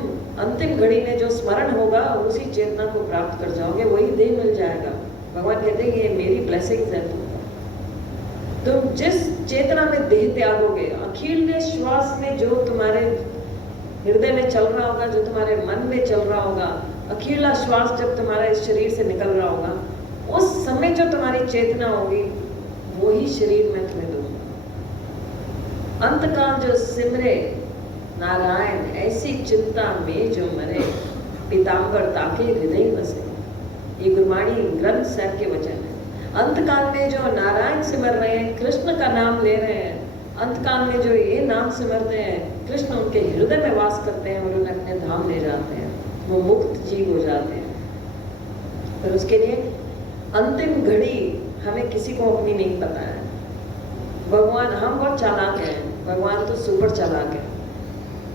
अंतिम घड़ी में जो स्मरण होगा, उसी चेतना को प्राप्त कर जाओगे, वही देह मिल जाएगा। भगवान कहते हैं ये मेरी ब्लेसिंग्स है। तुम जिस चेतना में देह त्यागोगे, अखिल श्वास में जो तुम्हारे हृदय में चल रहा होगा, जो तुम्हारे मन में चल रहा होगा, अखिला श्वास जब तुम्हारा इस शरीर से निकल रहा होगा, उस समय जो तुम्हारी चेतना होगी, वही शरीर मैं तुम्हें दूंगा। अंतकाल जो सिमरे नारायण ऐसी चिंता में जो मरे, पीताम्बर ताके हृदय बसे। ये गुरबाणी ग्रंथ साहब के वचन है। अंतकाल में जो नारायण सिमर रहे हैं, कृष्ण का नाम ले रहे हैं, अंतकाल में जो ये नाम सिमरते हैं, कृष्ण उनके हृदय में वास करते हैं और उन्हें अपने धाम ले जाते हैं। वो मुक्त जीव हो जाते हैं। पर उसके लिए अंतिम घड़ी हमें किसी को अपनी नहीं पता है। भगवान, हम बहुत चालाक हैं, भगवान तो सुपर चालाक है।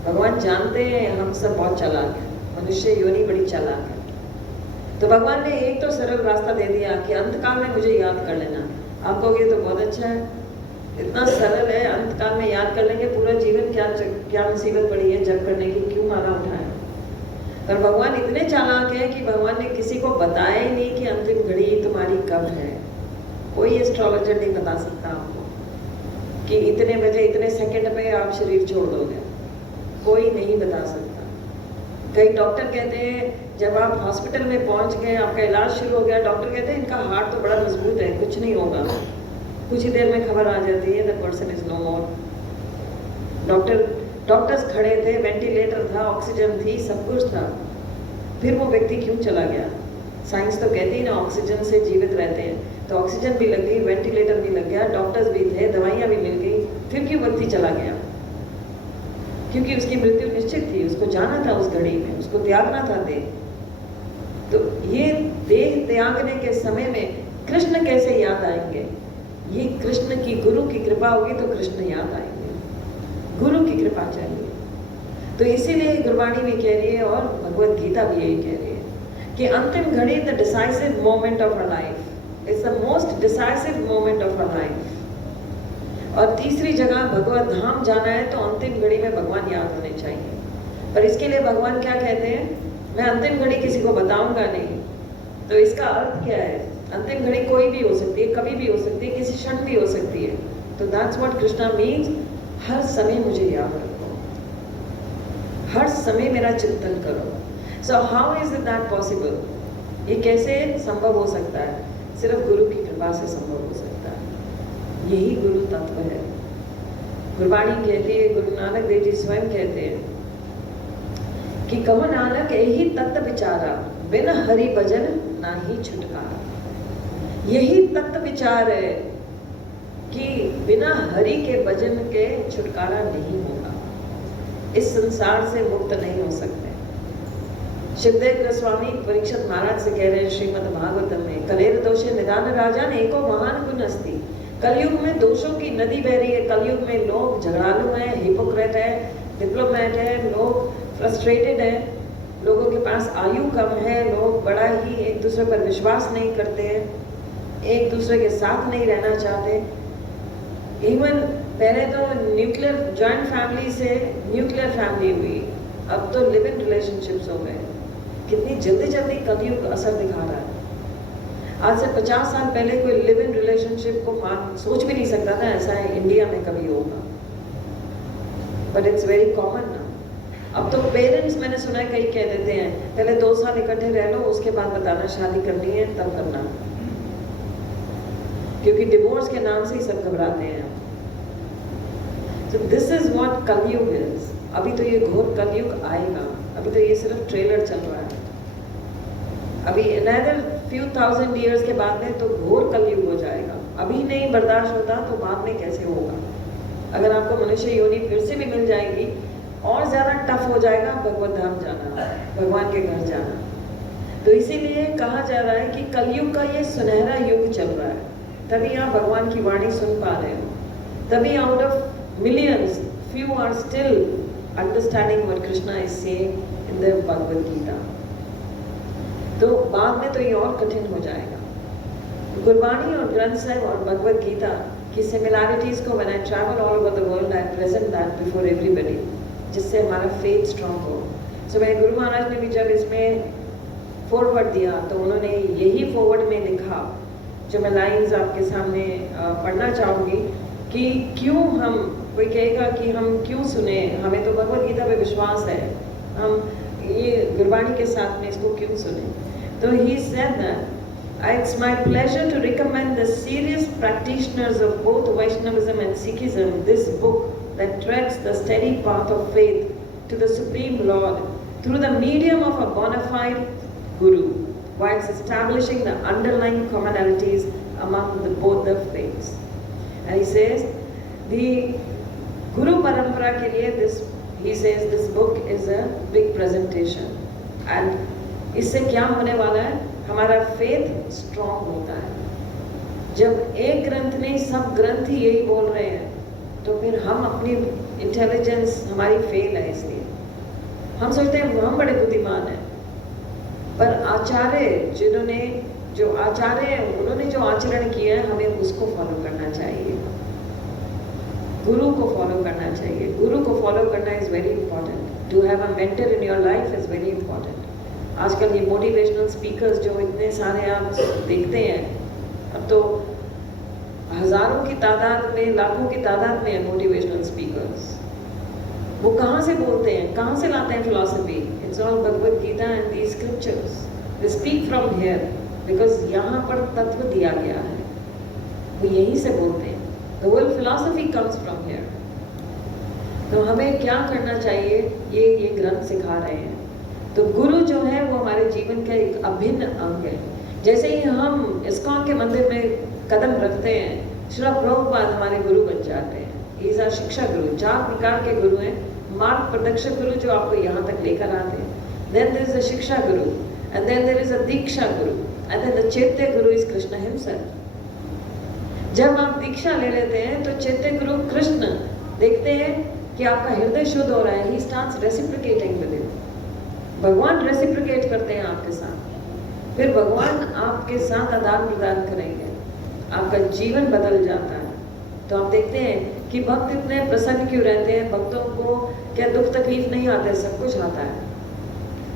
भगवान जानते हैं हम सब बहुत चालाक हैं, मनुष्य योनि बड़ी चालाक है। तो भगवान ने एक तो सरल रास्ता दे दिया कि अंतकाल में मुझे याद कर लेना। आप कहोगे तो बहुत अच्छा है, इतना सरल है, अंतकाल में याद कर लेंगे, पूरा जीवन क्या मुसीबत पड़ी है जब करने की, क्यों माला उठाए। पर भगवान इतने चालाक है कि भगवान ने किसी को बताया ही नहीं कि अंतिम घड़ी तुम्हारी कब है। कोई एस्ट्रोलॉजर नहीं बता सकता आपको कि इतने बजे इतने सेकंड पे आप शरीर छोड़ दोगे, कोई नहीं बता सकता। कई डॉक्टर कहते हैं जब आप हॉस्पिटल में पहुंच गए, आपका इलाज शुरू हो गया, डॉक्टर कहते हैं इनका हार्ट तो बड़ा मजबूत है, कुछ नहीं होगा। कुछ ही देर में खबर आ जाती है the person is no more. Doctors खड़े थे, वेंटिलेटर था, ऑक्सीजन थी, सब कुछ था, फिर वो व्यक्ति क्यों चला गया? साइंस तो कहती है ना ऑक्सीजन से जीवित रहते हैं, तो ऑक्सीजन भी लग गई, वेंटिलेटर भी लग गया, डॉक्टर्स भी थे, दवाइयाँ भी मिल गई, फिर क्यों व्यक्ति चला गया? क्योंकि उसकी मृत्यु निश्चित थी, उसको जाना था उस घड़ी में, उसको त्यागना था देह। तो ये देह त्यागने के समय में कृष्ण कैसे याद आएंगे? ये कृष्ण की, गुरु की कृपा होगी तो कृष्ण याद आएंगे, गुरु की कृपा चाहिए। तो इसीलिए गुरबाणी भी कह रही है और भगवत गीता भी यही कह रही है कि अंतिम घड़ी the decisive moment of our life, is the most decisive moment of our life. और तीसरी जगह भगवत धाम जाना है तो अंतिम घड़ी में भगवान याद होने चाहिए। पर इसके लिए भगवान क्या कहते हैं? मैं अंतिम घड़ी किसी को बताऊंगा नहीं। तो इसका अर्थ क्या है? अंतिम घड़ी कोई भी हो सकती है, कभी भी हो सकती है, किसी क्षण भी हो सकती है। तो दैट्स व्हाट कृष्णा मीन्स, हर समय मुझे याद रखो, हर समय मेरा चिंतन करो। So how is it that possible? ये कैसे संभव हो सकता है? सिर्फ गुरु की कृपा से संभव हो सकता है। यही गुरु तत्व है। गुरबाणी कहती है, गुरु नानक देव जी स्वयं कहते हैं कि कहो नानक यही तत्व विचारा, बिन हरि भजन ना ही छुटकारा। यही तत्व विचार है कि बिना हरि के भजन के छुटकारा नहीं होगा, इस संसार से मुक्त नहीं हो सकते। शिवदेव गोस्वामी परीक्षित महाराज से कह रहे हैं श्रीमद् भागवतम में, कलेर दोषे निदान राजन एको महान गुण अस्ति। कलयुग में दोषों की नदी बह रही है। कलयुग में लोग झगड़ालू हैं, हिपोक्रेट है, डिप्लोमेट है, लोग फ्रस्ट्रेटेड है, लोगों के पास आयु कम है, लोग बड़ा ही एक दूसरे पर विश्वास नहीं करते हैं, एक दूसरे के साथ नहीं रहना चाहते। इवन पहले तो न्यूक्लियर जॉइंट फैमिली से न्यूक्लियर फैमिली हुई, अब तो लिव इन रिलेशनशिप्स हो गए। कितनी जल्दी जल्दी कलयुग असर दिखा रहा है। आज से 50 साल पहले कोई लिव इन रिलेशनशिप को सोच भी नहीं सकता था ऐसा है इंडिया में कभी होगा, बट इट्स वेरी कॉमन ना। अब तो पेरेंट्स, मैंने सुना है कई कह देते हैं पहले 2 साल इकट्ठे रह लो, उसके बाद बताना शादी करनी है तब करना, क्योंकि डिवोर्स के नाम से ही सब घबराते हैं। So this is what कलयुग is। अभी तो ये घोर कलयुग आएगा, अभी तो ये सिर्फ ट्रेलर चल रहा है। अभी another few thousand years के बाद में तो घोर कलयुग हो जाएगा। अभी नहीं बर्दाश्त होता तो बाद में कैसे होगा? अगर आपको मनुष्य योनि फिर से भी मिल जाएगी, और ज़्यादा टफ हो जाएगा भगवत धाम जाना, भगवान के घर जाना। तो इसीलिए कहा जा रहा है कि कलयुग का ये सुनहरा युग चल रहा है, तभी आप भगवान की वाणी सुन पा रहे हो, तभी out of millions few are still understanding what Krishna is saying in the Bhagavad Gita. तो बाद में तो ये और कठिन हो जाएगा। गुरबानी और ग्रंथ साहिब और भगवद गीता की सिमिलैरिटीज को when I travel all over the world I present that before everybody, जिससे हमारा फेथ स्ट्रॉन्ग हो। So मेरे गुरु महाराज ने भी जब इसमें फॉरवर्ड दिया तो उन्होंने यही फॉरवर्ड में लिखा, जो मैं लाइंस आपके सामने पढ़ना चाहूँगी, कि क्यों हम, कोई कहेगा कि हम क्यों सुने, हमें तो भगवद गीता पे विश्वास है, हम ये गुरबानी के साथ में इसको क्यों सुने। तो he said that it's my pleasure to recommend the serious practitioners of both Vaishnavism and Sikhism this book that treads the steady path of faith to the Supreme Lord through the medium of a bona fide Guru, whilst establishing the underlying commonalities among both the faiths. And he says the Guru Parampara के लिए he says this book is a big presentation, and इससे क्या होने वाला है, हमारा faith strong होता है। जब एक ग्रंथ नहीं सब ग्रंथ ही यही बोल रहे हैं तो फिर हम अपनी इंटेलिजेंस हमारी फेल है, इसलिए हम सोचते हैं हम बड़े बुद्धिमान हैं, पर आचार्य जिन्होंने जो आचार्य हैं उन्होंने जो आचरण किया है हमें उसको फॉलो करना चाहिए, गुरु को फॉलो करना चाहिए। गुरु को फॉलो करना is very important. To have a mentor in your life is very important. आजकल ये मोटिवेशनल स्पीकर्स जो इतने सारे आप देखते हैं, अब तो हज़ारों की तादाद में, लाखों की तादाद में है मोटिवेशनल स्पीकर्स। वो कहाँ से बोलते हैं, कहाँ से लाते हैं philosophy? It's all Bhagavad Gita and the scriptures. They speak from here because यहाँ पर तत्व दिया गया है, वो यहीं से बोलते हैं। The whole philosophy comes from here. तो हमें क्या करना चाहिए, ये ग्रंथ सिखा रहे हैं। तो गुरु जो है वो हमारे जीवन का एक अभिन्न अंग है। जैसे ही हम इस्कॉन के मंदिर में कदम रखते हैं, श्रील प्रभुपाद हमारे गुरु बन जाते हैं। He is our शिक्षा गुरु। 4 प्रकार के गुरु हैं। मार्ग प्रदर्शक गुरु जो आपको यहाँ तक लेकर आते हैं, then there is a शिक्षा गुरु, and then there is a Diksha Guru, and then the चैत्य गुरु is Krishna himself. जब आप दीक्षा ले लेते हैं तो चैत्य गुरु कृष्ण देखते हैं कि आपका हृदय शुद्ध हो रहा है, he starts reciprocating with you. भगवान रेसिप्रोकेट करते हैं आपके साथ, फिर भगवान आपके साथ आदान प्रदान करेंगे, आपका जीवन बदल जाता है। तो आप देखते हैं कि भक्त इतने प्रसन्न क्यों रहते हैं, भक्तों को क्या दुख तकलीफ नहीं आते, सब कुछ आता है,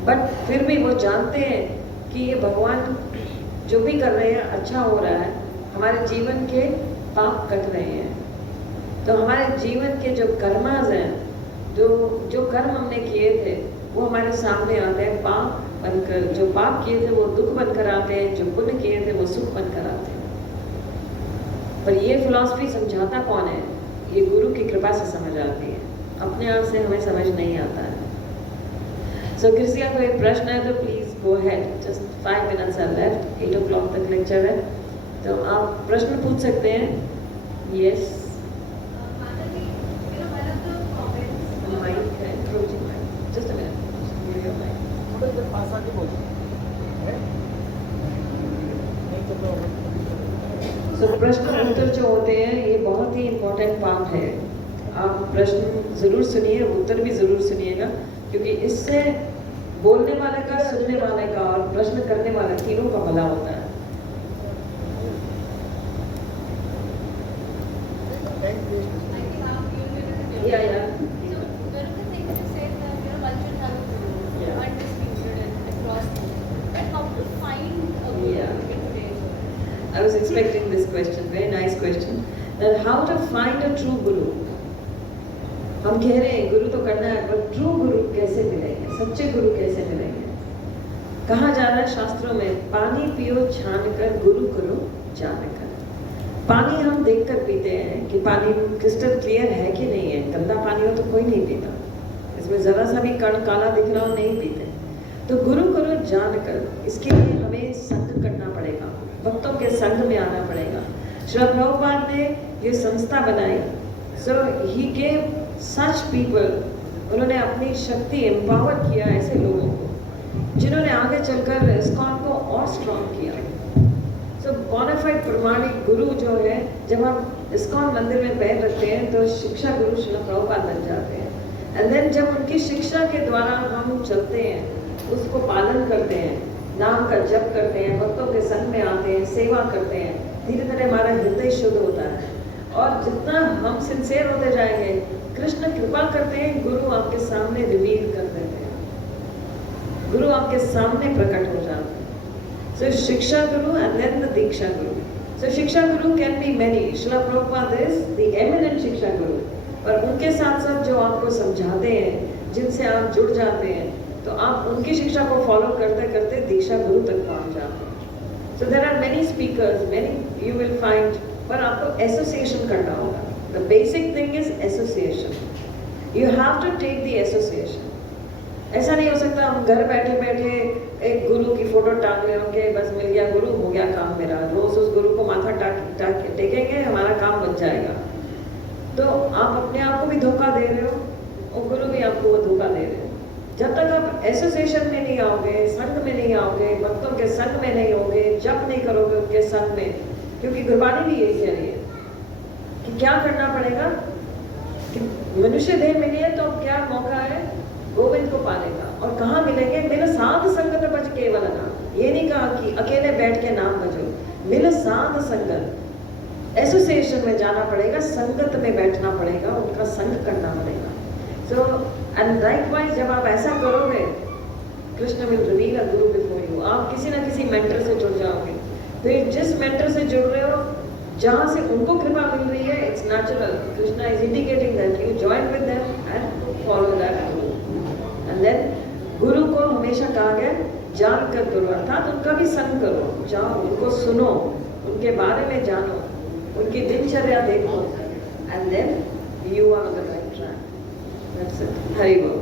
बट फिर भी वो जानते हैं कि ये भगवान जो भी कर रहे हैं अच्छा हो रहा है, हमारे जीवन के पाप कट रहे हैं। तो हमारे जीवन के जो कर्माज हैं, जो कर्म हमने किए थे वो हमारे सामने आते हैं पाप बनकर। जो पाप किए थे वो दुख बनकर आते हैं, जो पुण्य किए थे वो सुख बनकर आते हैं। पर ये फिलॉसफी समझाता कौन है? ये गुरु की कृपा से समझ आती है, अपने आप से हमें समझ नहीं आता है। सो किसी का कोई प्रश्न है तो please go ahead, just 5 minutes are left, 8 o'clock तक लेक्चर है, तो आप प्रश्न पूछ सकते हैं। यस तो प्रश्न उत्तर जो होते हैं ये बहुत ही इम्पोर्टेंट पार्ट है। आप प्रश्न जरूर सुनिए, उत्तर भी जरूर सुनिएगा, क्योंकि इससे बोलने वाले का, सुनने वाले का और प्रश्न करने वाले तीनों का भला होता है। I was expecting this question, very nice question. That how to find a true guru. हम कह रहे हैं गुरु तो करना है, पर ट्रू गुरु कैसे मिलेंगे, सच्चे गुरु कैसे मिलेंगे? कहा जा रहा है शास्त्रों में, पानी पियो छान कर, गुरु करो जान कर। पानी हम देखकर पीते हैं कि पानी क्रिस्टल क्लियर है कि नहीं है। गंदा पानी हो तो कोई नहीं पीता, इसमें जरा सा भी कण काला दिख रहा हो नहीं पीते। तो गुरु करो जान कर, इसके लिए हमें संग करना पड़ेगा, भक्तों के संग में आना पड़ेगा। श्रील प्रभुपाद ने ये संस्था बनाई So he gave such people, उन्होंने अपनी शक्ति एम्पावर किया ऐसे लोगों को जिन्होंने आगे चलकर इस्कॉन को और स्ट्रॉन्ग किया। So बोनाफाइड प्रमाणिक गुरु जो है, जब हम इस्कॉन मंदिर में पैर रखते हैं तो शिक्षा गुरु श्रील प्रभुपाद बन जाते हैं। एंड देन जब उनकी शिक्षा के द्वारा हम चलते हैं, उसको पालन करते हैं, नाम का जप करते हैं, भक्तों के संग में आते हैं, सेवा करते हैं, धीरे धीरे हमारा हृदय शुद्ध होता है। और जितना हम सिंसियर होते जाएंगे, कृष्ण कृपा करते हैं, गुरु आपके सामने रिवील कर देते हैं, गुरु आपके सामने प्रकट हो जाते हैं। सो शिक्षा गुरु एंड देन द दीक्षा गुरु। सो शिक्षा गुरु can be many. Srila Prabhupada is the eminent शिक्षा गुरु। और उनके साथ साथ जो आपको समझाते हैं, जिनसे आप जुड़ जाते हैं, तो आप उनकी शिक्षा को फॉलो करते करते दीक्षा गुरु तक पहुंच जाते हैं। So there are many speakers, many you will find, पर आपको एसोसिएशन करना होगा। The basic thing is association. You have to take the association. ऐसा नहीं हो सकता हम घर बैठे बैठे एक गुरु की फोटो टांग रहे होंगे, बस मिल गया गुरु, हो गया काम मेरा, रोज उस गुरु को माथा टेकेंगे, हमारा काम बन जाएगा। तो आप अपने आप को भी धोखा दे रहे हो और गुरु भी आपको वो धोखा दे रहे हो। जब तक आप एसोसिएशन में नहीं आओगे, संघ में नहीं आओगे, भक्तों के संग में नहीं होगे, जप नहीं करोगे उनके संग में, क्योंकि गुरबानी भी यही कह रही है कि क्या करना पड़ेगा कि मनुष्य देह मिली है तो क्या मौका है गोविंद को पाने का। और कहाँ मिलेंगे? मिल साध संगत बज केवल नाम। ये नहीं कहा कि अकेले बैठ के नाम बजो, मिल साध संगत। एसोसिएशन में जाना पड़ेगा, संगत में बैठना पड़ेगा, उनका संग करना पड़ेगा। सो एंड लाइकवाइज जब आप ऐसा करोगे, Krishna will reveal a Guru before you. आप किसी ना किसी मेंटर से जुड़ जाओगे। फिर जिस मेंटर से जुड़ रहे हो, जहाँ से उनको कृपा मिल रही है, it's natural. Krishna is indicating that you join with them and follow that Guru. And then गुरु को हमेशा कहा गया जान कर करो, अर्थात उनका भी संग करो, जाओ उनको सुनो, उनके बारे में जानो, उनकी दिनचर्या देखो, and then you are on the right track. That's it. Hari बोल,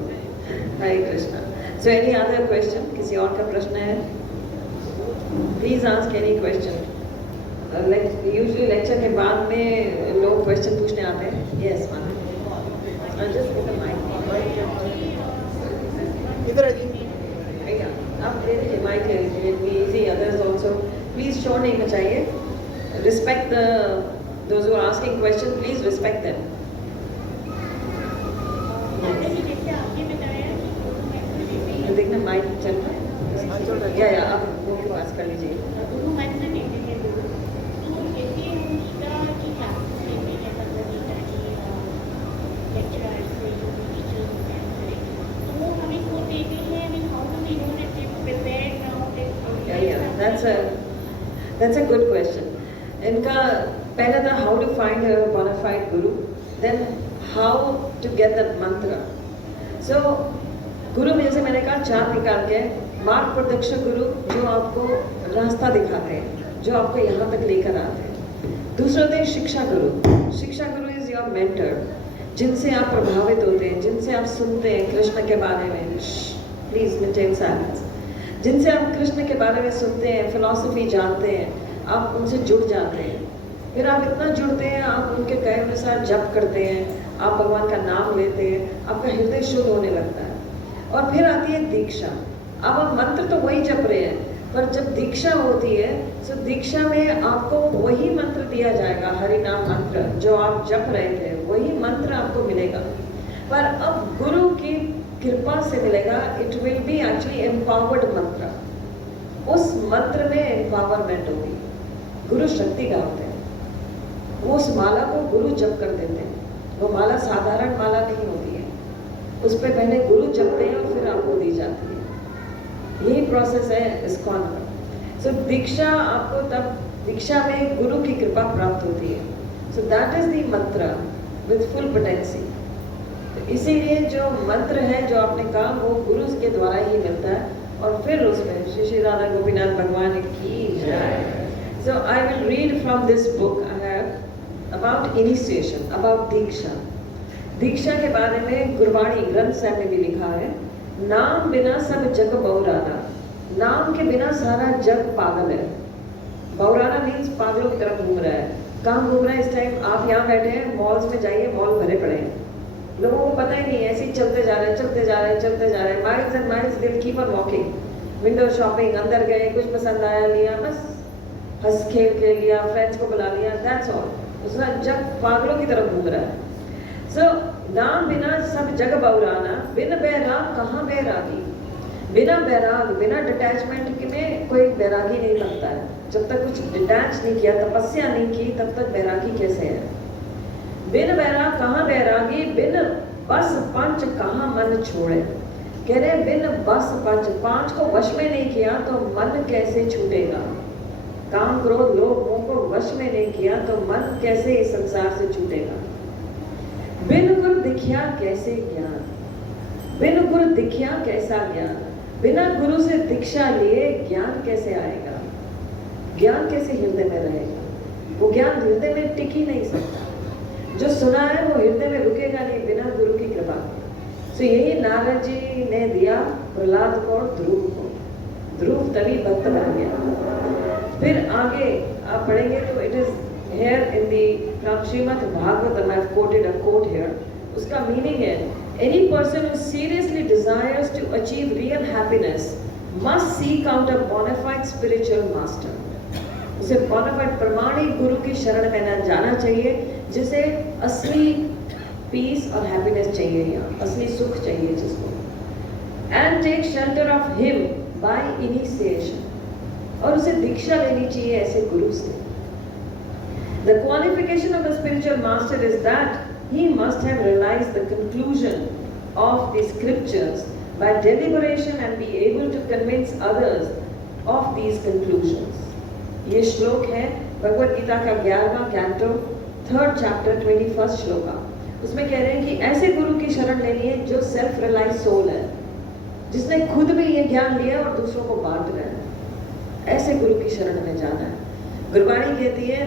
Hare Krishna. So any other question? किसी और का प्रश्न है? Please ask any question. Usually lecture के बाद में लोग क्वेश्चन पूछने आते हैं। Yes one, just give the mic. इधर आइए। आप दे दीजिए माइक, ले लीजिए, it be easy. Others also please शोर नहीं मचाइए। Respect those who are asking questions. Please respect them. देखना माइक चल रहा है या आप वो के पास कर लीजिए। That's a good question. इनका पहला था how to find a bona fide guru, then how to get that mantra. So गुरु में जैसे मैंने कहा 4 प्रकार के मार्ग प्रदर्शक गुरु, जो आपको रास्ता दिखाते हैं, जो आपको यहाँ तक लेकर आते हैं। दूसरा होते हैं शिक्षा गुरु। शिक्षा गुरु इज योर मेंटर, जिनसे आप प्रभावित होते हैं, जिनसे आप सुनते हैं कृष्ण के बारे में। Please maintain silence. जिनसे आप कृष्ण के बारे में सुनते हैं, फिलॉसफी जानते हैं, आप उनसे जुड़ जाते हैं। फिर आप इतना जुड़ते हैं, आप उनके कहे अनुसार जप करते हैं, आप भगवान का नाम लेते हैं, आपका हृदय शुद्ध होने लगता है। और फिर आती है दीक्षा। अब आप मंत्र तो वही जप रहे हैं, पर जब दीक्षा होती है तो दीक्षा में आपको वही मंत्र दिया जाएगा, हरि नाम मंत्र जो आप जप रहे थे, वही मंत्र आपको मिलेगा, पर अब गुरु की कृपा से मिलेगा। It will B actually empowered मंत्र। उस मंत्र में एम्पावरमेंट होगी। गुरु शक्ति का होते हैं, वो उस माला को गुरु जप कर देते हैं। वो माला साधारण माला नहीं होती है, उस पर पहले गुरु जपते हैं और फिर आपको दी जाती है। यही प्रोसेस है इस्कॉन का। सो दीक्षा आपको तब, दीक्षा में गुरु की कृपा प्राप्त होती है। सो दैट इज द मंत्र विद फुल पोटेंसी। इसीलिए जो मंत्र है जो आपने कहा, वो गुरु के द्वारा ही मिलता है। और फिर उसमें श्री श्री राधा गोपीनाथ भगवान की जय। So I will read from this book I have about initiation, about दीक्षा। दीक्षा के बारे में गुरबाणी ग्रंथ साहब में भी लिखा है, नाम बिना सब जग बहुराना। नाम के बिना सारा जग पागल है। बौराना मीन्स पागलों की तरफ घूम रहा है। कहाँ घूम रहा है इस टाइम? आप यहाँ बैठे हैं, मॉल्स में जाइए, मॉल भरे पड़े हैं, लोगों को पता ही नहीं है, ऐसे ही चलते जा रहे हैं, चलते जा रहे हैं, चलते जा रहे हैं, miles and miles, they keep on walking. Window shopping, अंदर गए, कुछ पसंद आया लिया, बस हंस खेल के लिया, फ्रेंड्स को बुला लिया, दैट्स ऑल। उसका जग पागलों की तरफ घूम रहा है। सो नाम बिना सब जग बौराना, बिन बैराग कहाँ बैरागी। बिना बैराग, बिना डिटैचमेंट में कोई बैरागी नहीं बनता है। जब तक कुछ डिटैच नहीं किया, तपस्या नहीं की, तब तक बैरागी कैसे है? बिन बैराग कहाँ बैरागी, बिन बस पंच कहाँ मन छोड़े। कह रहे बिन बस पंच, पांच को वश में नहीं किया तो मन कैसे छूटेगा। काम क्रोध लोभ मोह को वश में नहीं किया तो मन कैसे इस संसार से छूटेगा। बिन गुरु दिखिया कैसे ज्ञान, बिन गुरु दिखिया कैसा ज्ञान। बिना गुरु से दीक्षा लिए ज्ञान कैसे आएगा, ज्ञान कैसे हृदय में रहेगा। वो ज्ञान हृदय में टिक ही नहीं सकता। जो सुना है वो हृदय में रुकेगा नहीं बिना गुरु की कृपा के। तो यही नारद जी ने दिया प्रहलाद को और ध्रुव को। ध्रुव तभी भक्त बन गया। फिर आगे आप पढ़ेंगे तो it is here in the from Srimad Bhagavatam, I have quoted a quote here. उसका मीनिंग है, any person who seriously desires to achieve real happiness must seek out a bona fide spiritual master. उसे bona fide प्रमाणिक गुरु की शरण में जाना चाहिए, जिसे असली पीस और हैप्पीनेस चाहिए, या असली सुख चाहिए जिसको। And take shelter of him by initiation. और उसे दीक्षा लेनी चाहिए ऐसे गुरु से। The qualification of a spiritual master is that he must have realized the conclusion of the scriptures by deliberation and be able to convince others of these conclusions. ये श्लोक है भगवद गीता का 11वां canto 3rd chapter 21st shloka. उसमें कह रहे हैं कि ऐसे गुरु की शरण लेनी है जो सेल्फ रिलाइज सोल है, जिसने खुद भी ये ज्ञान लिया और दूसरों को बांट रहा है। ऐसे गुरु की शरण में जाना है। गुरबाणी कहती है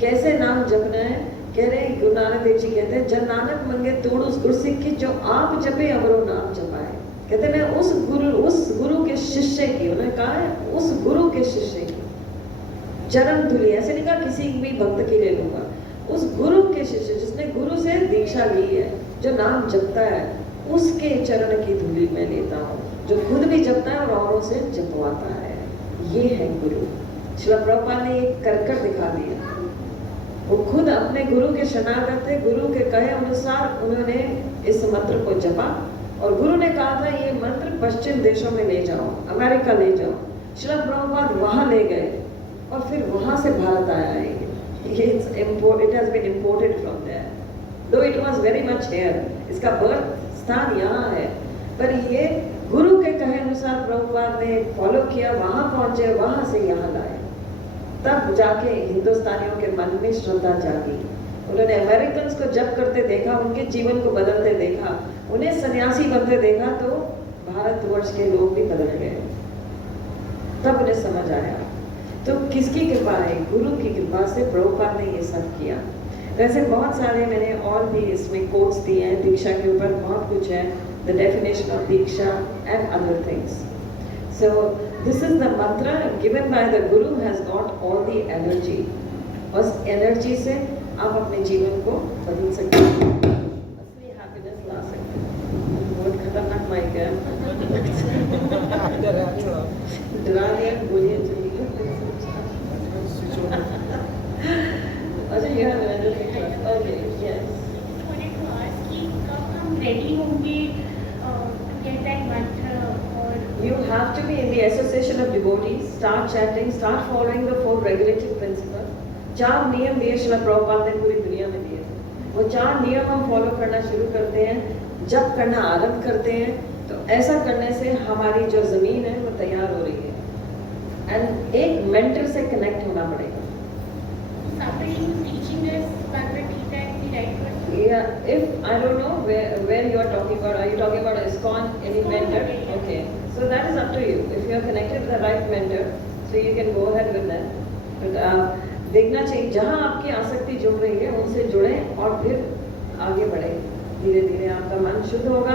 कैसे नाम जपना है। कह रहे हैं गुरु नानक देव जी कहते हैं, जन नानक मंगे तोड़ उस गुरसिख की, जो आप जपे अमरो नाम जपाए। कहते हैं मैं उस गुरु के शिष्य की, उन्होंने कहा है उस गुरु के शिष्य की चरण धुली, ऐसे नहीं कहा किसी भी भक्त की ले लूंगा, उस गुरु के शिष्य जिसने गुरु से दीक्षा ली है, जो नाम जपता है, उसके चरण की धूलि मैं लेता हूँ, जो खुद भी जपता है और औरों से जपवाता है। ये है गुरु। श्रील प्रभुपाद ने एक करकर दिखा दिया। वो खुद अपने गुरु के शरणागत थे, गुरु के कहे अनुसार उन्होंने इस मंत्र को जपा, और गुरु ने कहा था ये मंत्र पश्चिम देशों में ले जाओ, अमेरिका ले जाओ। श्रील प्रभुपाद वहां ले गए और फिर वहां से भारत आया है। It has been imported from there, though it was very much here. इसका बर्थ स्थान यहाँ है, पर ये गुरु के कहे अनुसार प्रभुपाद ने फॉलो किया, वहां पहुंचे, वहां से यहाँ लाए। तब जाके हिंदुस्तानियों के मन में श्रद्धा जागी। उन्होंने अमेरिकन को जब करते देखा, उनके जीवन को बदलते देखा, उन्हें सन्यासी बनते देखा, तो भारतवर्ष के लोग भी बदल गए। तब उन्हें समझ आया। तो किसकी कृपा है? गुरु की कृपा से प्रभुपाद ने ये सब किया। वैसे बहुत सारे मैंने और भी इसमें कोट्स दिए हैं दीक्षा के ऊपर, बहुत कुछ है, the definition of Diksha and other things. So this is the mantra given by the Guru, has got all the energy. उस एनर्जी से आप अपने जीवन को बदल सकते हैं, असली हैप्पीनेस ला सकते हैं। बहुत खतरनाक माइक है, डरा दिया, बोलिए चलिए। अच्छा ये ओके यस। रेडी होंगे get that mantra, or you have to be in the association of devotees, start chanting, start following the 4 regulative principles. 4 नियम दिए श्रील प्रभुपाद ने पूरी दुनिया में दिए थे। वो 4 नियम हम फॉलो करना शुरू करते हैं, जब करना आरंभ करते हैं, तो ऐसा करने से हमारी जो जमीन है वो तैयार हो रही है। एंड एक मेंटर से कनेक्ट होना पड़ेगा। somebody who's teaching us Bhagavad Gita is the right person. Yeah, if I don't know where you are talking about. Are you talking about ISKCON, any mentor? Okay, so that is up to you. If you are connected with the right mentor, so you can go ahead with that. But देखना चाहिए जहाँ आपकी आसक्ति जुड़ रही है उनसे जुड़ें और फिर आगे बढ़े। धीरे धीरे आपका मन शुद्ध होगा,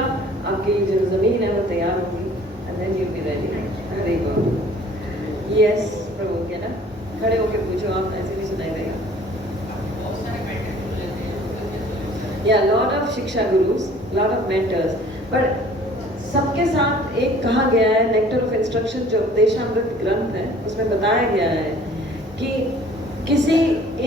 आपकी जो जमीन है वो तैयार होगी, and then you'll be ready. Very good. Yes, प्रभु क्या ना? खड़े होके पूछो आप, ऐसे नहीं सुनाई देगा। या लॉट ऑफ शिक्षा गुरुज, लॉट ऑफ मेंटर्स, पर सबके साथ एक कहा गया है, नेक्टर ऑफ इंस्ट्रक्शन जो उपदेशामृत ग्रंथ है उसमें बताया गया है कि किसी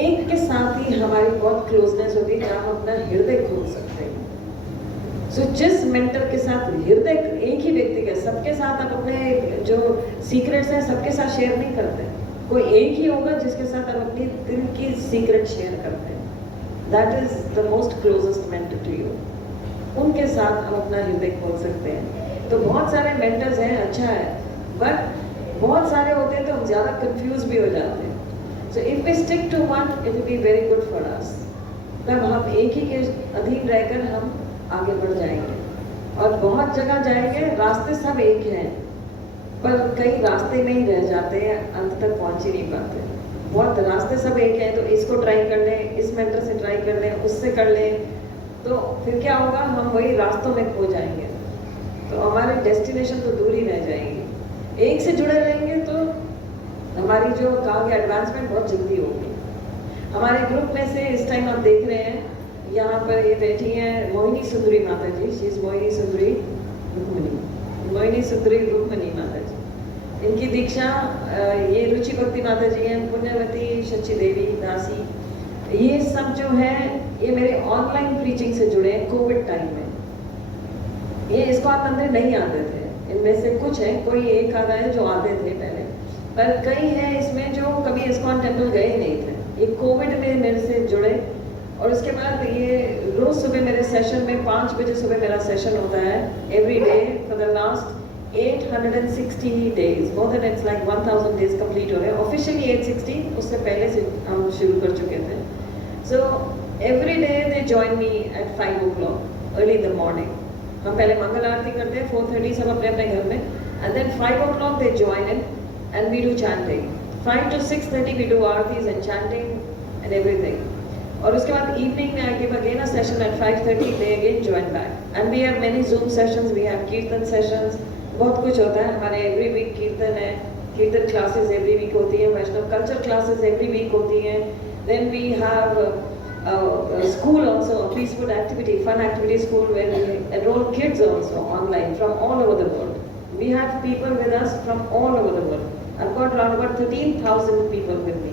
एक के साथ ही हमारी बहुत क्लोजनेस होगी जहाँ हम अपना हृदय खोल सकते हैं। सो जिस मेंटर के साथ हृदय, एक ही व्यक्ति का, सबके साथ आप अपने जो सीक्रेट्स हैं सबके साथ शेयर नहीं करते, कोई एक ही होगा जिसके साथ आप अपनी दिल की सीक्रेट शेयर करते हैं। That is the most closest mentor to you. उनके साथ हम अपना हृदय खोल सकते हैं। तो बहुत सारे मेंटर्स हैं, अच्छा है, बट बहुत सारे होते हैं तो हम ज़्यादा कंफ्यूज भी हो जाते हैं। So if we stick to one it will be very good for us. तब हम एक ही के अधीन रहकर हम आगे बढ़ जाएंगे और बहुत जगह जाएंगे। रास्ते सब एक हैं पर कई रास्ते में ही रह जाते हैं, अंत तक पहुंच ही नहीं पाते। बहुत रास्ते सब एक हैं तो इसको ट्राई कर लें, इस मेंटर से ट्राई कर लें, उससे कर लें, तो फिर क्या होगा, हम वही रास्तों में खो जाएंगे, तो हमारे डेस्टिनेशन तो दूर ही रह जाएंगे। एक से जुड़े रहेंगे तो हमारी जो कहा गया एडवांसमेंट बहुत जल्दी होगी। हमारे ग्रुप में से इस टाइम आप देख रहे हैं यहाँ पर ये बैठी हैं मोहिनी सुंदरी माता जी। शी इज मोहिनी सुंदरी रुक्मणी, मोहिनी सुंदरी रुक्मणी माता जी। इनकी दीक्षा ये रुचि भक्ति माता जी हैं, पुण्यवती सच्ची देवी दासी, ये सब जो है ये मेरे ऑनलाइन प्रीचिंग से जुड़े हैं कोविड टाइम में। ये इसको आप मंदिर नहीं आते थे, इनमें से कुछ है, कोई एक आधा है जो आते थे पहले, पर कई हैं इसमें जो कभी इस्कॉन टेम्पल गए ही नहीं थे। ये कोविड में मेरे से जुड़े और उसके बाद ये रोज सुबह मेरे सेशन में 5 बजे सुबह मेरा सेशन होता है every day for the last 860 days, more than it's like 1000 days complete हो गए। ऑफिशियली 860, उससे पहले से हम शुरू कर चुके थे। So every day they join me at 5 o'clock early in the morning. हम पहले मंगल आरती करते हैं 4:30 सब अपने अपने घर में, and then 5 o'clock they join in and we do chanting. 5 to 6:30 we do aartis and chanting and everything. और उसके बाद evening में I give again a session at 5:30. They again join back. And we have many Zoom sessions. We have कीर्तन sessions. बहुत कुछ होता है हमारे। every week कीर्तन है, कीर्तन classes every week होती है, वैष्णव culture classes every week होती हैं। Then we have a school also, a peaceful activity, fun activity school where we enroll kids also online from all over the world. We have people with us from all over the world. I've got around about 13,000 people with me.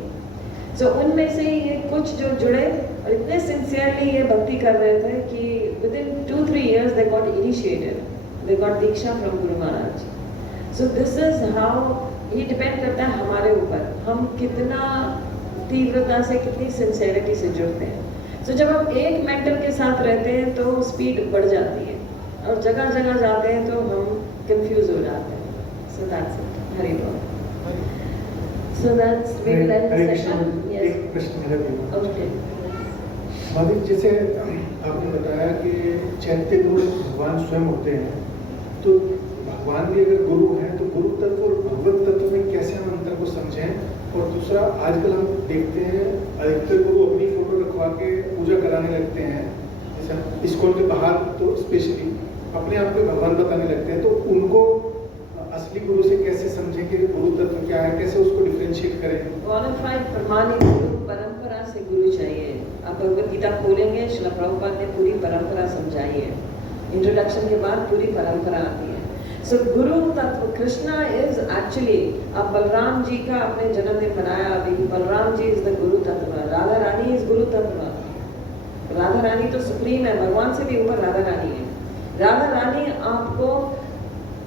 So उनमें से ये कुछ जो जुड़े और इतने sincerely ये भक्ति कर रहे थे कि within 2-3 years they got initiated, they got Diksha from Guru Maharaj. So this is how, ये डिपेंड करता है हमारे ऊपर, हम कितना तीव्रता से, कितनी सिंसियरिटी से जुड़ते हैं। So जब हम एक मेंटर के साथ रहते हैं तो स्पीड बढ़ जाती है और जगह जगह जाते हैं तो हम कंफ्यूज हो जाते हैं। So that's it. हरि बोल। So that's we will end the session. Yes. एक प्रश्न मेरा भी है। Okay. मालिक, जैसे आपने बताया कि चैत्य गुरु भगवान स्वयं होते हैं, तो भगवान भी अगर गुरु हैं तो गुरु तत्व और भगवत तत्व में कैसे हम अंतर को समझें? और दूसरा, आजकल हम देखते हैं अधिकतर गुरु अपनी फोटो रखवा के पूजा कराने लगते हैं, जैसे इस्कॉन के बाहर तो स्पेशली अपने आप को भगवान बताने लगते हैं, तो उनको असली गुरु से कैसे समझें कि गुरु तत्व क्या है, कैसे उसको डिफरेंशिएट करें? क्वालिफाइड प्रमाणित गुरु परंपरा से गुरु चाहिए। आप भगवत गीता खोलेंगे, श्रील प्रभुपाद ने पूरी परंपरा समझाई है। इंट्रोडक्शन के बाद पूरी परंपरा आती है। सो गुरु तत्व, कृष्णा इज एक्चुअली, अब बलराम जी का आपने जन्मदिन मनाया अभी, बलराम जी इज द गुरु तत्व, राधा रानी इज गुरु तत्व। राधा रानी तो सुप्रीम है, भगवान से भी ऊपर राधा रानी है। राधा रानी आपको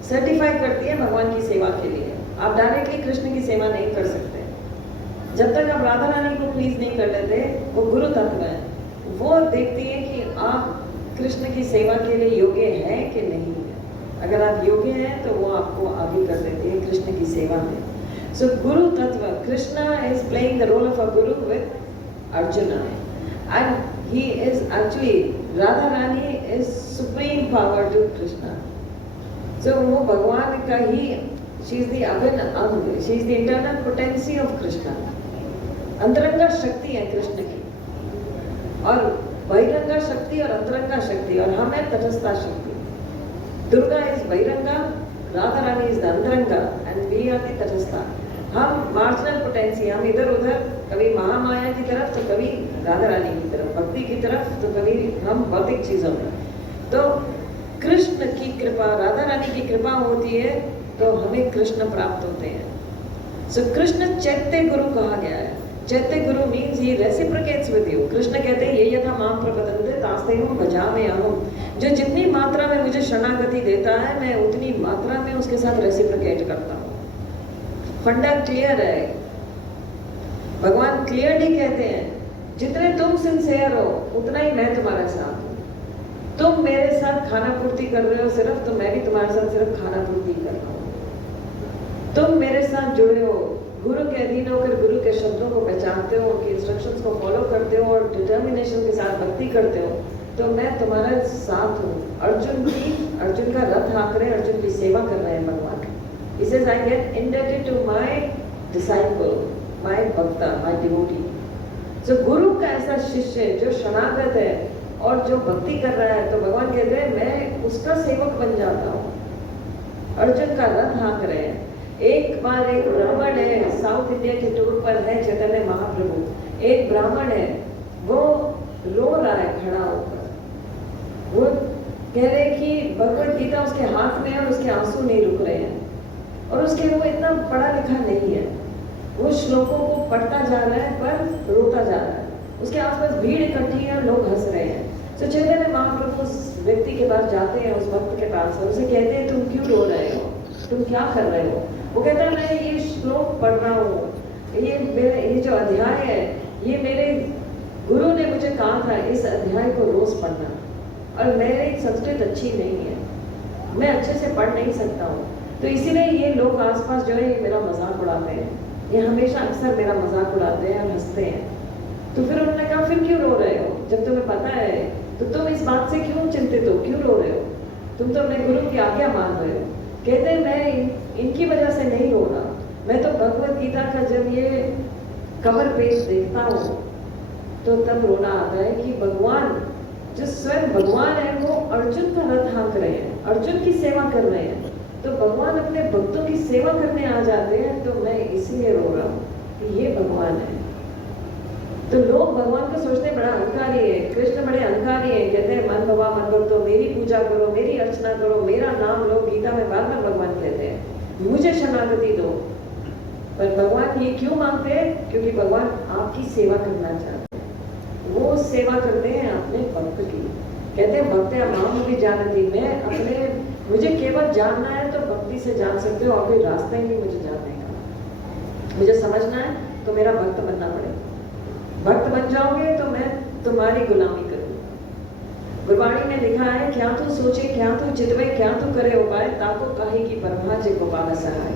सर्टिफाई करती है भगवान की सेवा के लिए। आप डायरेक्टली कृष्ण की सेवा नहीं कर सकते जब तक आप राधा रानी को प्लीज नहीं कर लेते। वो गुरु तत्व है, वो देखती है कि आप कृष्ण की सेवा के लिए योग्य हैं कि नहीं है। अगर आप योग्य हैं तो वो आपको आगे कर देती है कृष्ण की सेवा में। So guru tattva, Krishna is playing the role of a guru with Arjuna, and he is actually, Radha Rani is supreme power to Krishna. So वो भगवान का ही, she is the अभिन्न अंग, she is the internal potency of Krishna. अंतरंगा शक्ति है कृष्ण की, और बहिरंगा शक्ति और अंतरंगा शक्ति, और हम है तटस्था शक्ति। Durga is bahiranga, Radha Rani is the antaranga, and we are the tatastha. हम मार्जिनल पोटेंसी, हम इधर उधर, कभी महामाया की तरफ तो कभी राधा रानी की तरफ, भक्ति की तरफ तो कभी हम भौतिक चीज़ों में। तो कृष्ण की कृपा, राधा रानी की कृपा होती है तो हमें कृष्ण प्राप्त होते हैं। सो कृष्ण चैत्य गुरु कहा गया है। चैत्य गुरु means he reciprocates with you. Krishna कहते हैं ये यथा माम प्रपतन्ते तास्तेहम भजामि अहम्। जो जितनी मात्रा में मुझे शरणागति देता है मैं उतनी मात्रा में उसके साथ रेसिप्रोकेट करता हूँ। फंडा क्लियर है, भगवान क्लियरली कहते हैं जितने तुम सिंसियर हो उतना ही मैं तुम्हारे साथ हूँ। तुम मेरे साथ खाना पूर्ति कर रहे हो सिर्फ, तो मैं भी तुम्हारे साथ सिर्फ खाना पूर्ति कर रहा हूँ। तुम मेरे साथ जुड़े हो, गुरु के अधीन होकर गुरु के शब्दों को पहचानते हो, उनके इंस्ट्रक्शंस को फॉलो करते हो और डिटर्मिनेशन के साथ भक्ति करते हो, तो मैं तुम्हारे साथ हूँ। अर्जुन का रथ हाँक रहे, अर्जुन की सेवा कर रहे हैं भगवान। He says, I get indebted to my disciple, my bhakta, my devotee. So गुरु का ऐसा शिष्य जो शरणागत है और जो भक्ति कर रहा है, तो भगवान कहते हैं मैं उसका सेवक बन जाता हूँ। अर्जुन का रथ हाँक रहे हैं। एक बार एक ब्राह्मण है, साउथ इंडिया के टूर पर है चैतन्य महाप्रभु। एक ब्राह्मण है, वो रो रहा है खड़ा होकर। वो कह रहे कि भगवत गीता उसके हाथ में है और उसके आंसू नहीं रुक रहे हैं, और उसके वो इतना पढ़ा लिखा नहीं है। वो श्लोकों को पढ़ता जा रहा है पर रोता जा रहा है। उसके आसपास भीड़ इकट्ठी है और लोग हंस रहे हैं। तो चैतन्य महाप्रभु उस व्यक्ति के पास जाते हैं, उस भक्त के पास, और उसे कहते हैं तुम क्यों रो रहे हो, तुम क्या कर रहे हो? वो कहता है मैं ये श्लोक पढ़ रहा हूँ, ये जो अध्याय है, ये मेरे गुरु ने मुझे कहा था इस अध्याय को रोज पढ़ना, और मेरी संस्कृत अच्छी नहीं है, मैं अच्छे से पढ़ नहीं सकता हूँ, तो इसीलिए ये लोग आसपास जो है ये मेरा मजाक उड़ाते हैं, ये हमेशा अक्सर मेरा मजाक उड़ाते हैं और हंसते हैं। तो फिर उन्होंने कहा फिर क्यों रो रहे हो, जब तुम्हें पता है तो तुम इस बात से क्यों चिंतित हो, क्यों रो रहे हो? तुम तो अपने गुरु की आज्ञा मान रहे हो। कहते हैं मैं इनकी वजह से नहीं रो रहा, मैं तो भगवत गीता का जब ये कवर पेज देखता हूँ तो तब रोना आता है कि भगवान, जो स्वयं भगवान है, वो अर्जुन का रथ हाँक रहे हैं, अर्जुन की सेवा कर रहे हैं। तो भगवान अपने भक्तों की सेवा करने आ जाते हैं, तो मैं इसीलिए रो रहा हूँ कि ये भगवान है। तो लोग भगवान को सोचते हैं बड़ा अहंकारी है, कृष्ण बड़े अहंकारी है, कहते हैं मन भवा मन भक्तो, मेरी पूजा करो, मेरी अर्चना करो, मेरा नाम लो। गीता में बार बार भगवान कहते हैं मुझे शरणागति दो। पर भगवान ये क्यों मांगते हैं? क्योंकि भगवान आपकी सेवा करना चाहते हैं। वो सेवा करते हैं अपने भक्त की। कहते हैं भक्त्या माम भी जानती, मैं अपने, मुझे केवल जानना है तो भक्ति से जान सकते हो, और कोई रास्ता ही नहीं मुझे जानने का। मुझे समझना है तो मेरा भक्त बनना पड़ेगा। भक्त बन जाओगे तो मैं तुम्हारी गुलामी करूंगा। गुरबाणी में लिखा है क्या तू सोचे, क्या तू चितवे, क्या तू करे उपाय, ताको काहे की परवाह जे गोपाल सहाय।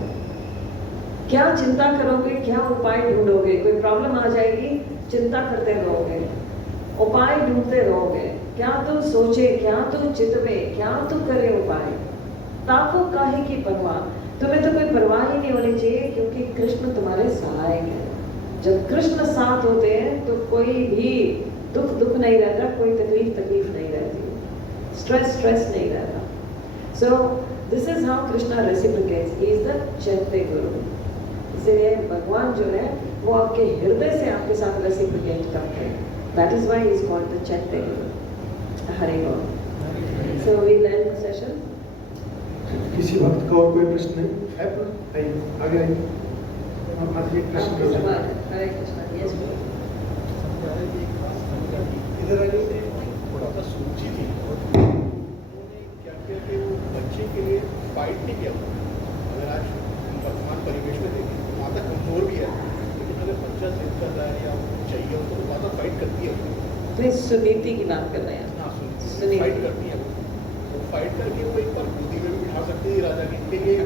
क्या चिंता करोगे, क्या उपाय ढूंढोगे? कोई प्रॉब्लम आ जाएगी, चिंता करते रहोगे, उपाय ढूंढते रहोगे। क्या तू सोचे, क्या तू चितवे, क्या तू करे उपाय, ताको काहे की परवाह। तुम्हें तो कोई परवाह ही नहीं होनी चाहिए, क्योंकि कृष्ण तुम्हारे सहायक है। जब कृष्ण साथ होते हैं तो कोई भी दुख नहीं रहता, कोई तकलीफ नहीं रहती, स्ट्रेस नहीं रहता। So this is how Krishna reciprocates, he is the चैत्य गुरु। इसलिए भगवान जो है वो आपके हृदय से आपके साथ रेसिप्रोकेट करते हैं। That is why he is called the चैत्य गुरु। हरि बोल। So we end the session. किसी भक्त का और कोई प्रश्न नहीं है? आइए आगे आइए। हमारे प्रश्न हरे कृष्णा। यस इधर आइए। थोड़ा सा सूची थी, उन्होंने क्या किया कि वो बच्चे के लिए फाइट नहीं किया। अगर आज वर्तमान परिवेश में देखें तो माता कमजोर भी है, लेकिन अगर बच्चा जिद कर रहा है या चाहिए उसको तो माता फाइट करती है। तो इस सुनीति की बात कर रहे हैं। हाँ, सुनीति फाइट करती है। वो फाइट करके वो एक बार गोदी में भी बिठा सकती है राजा के लिए,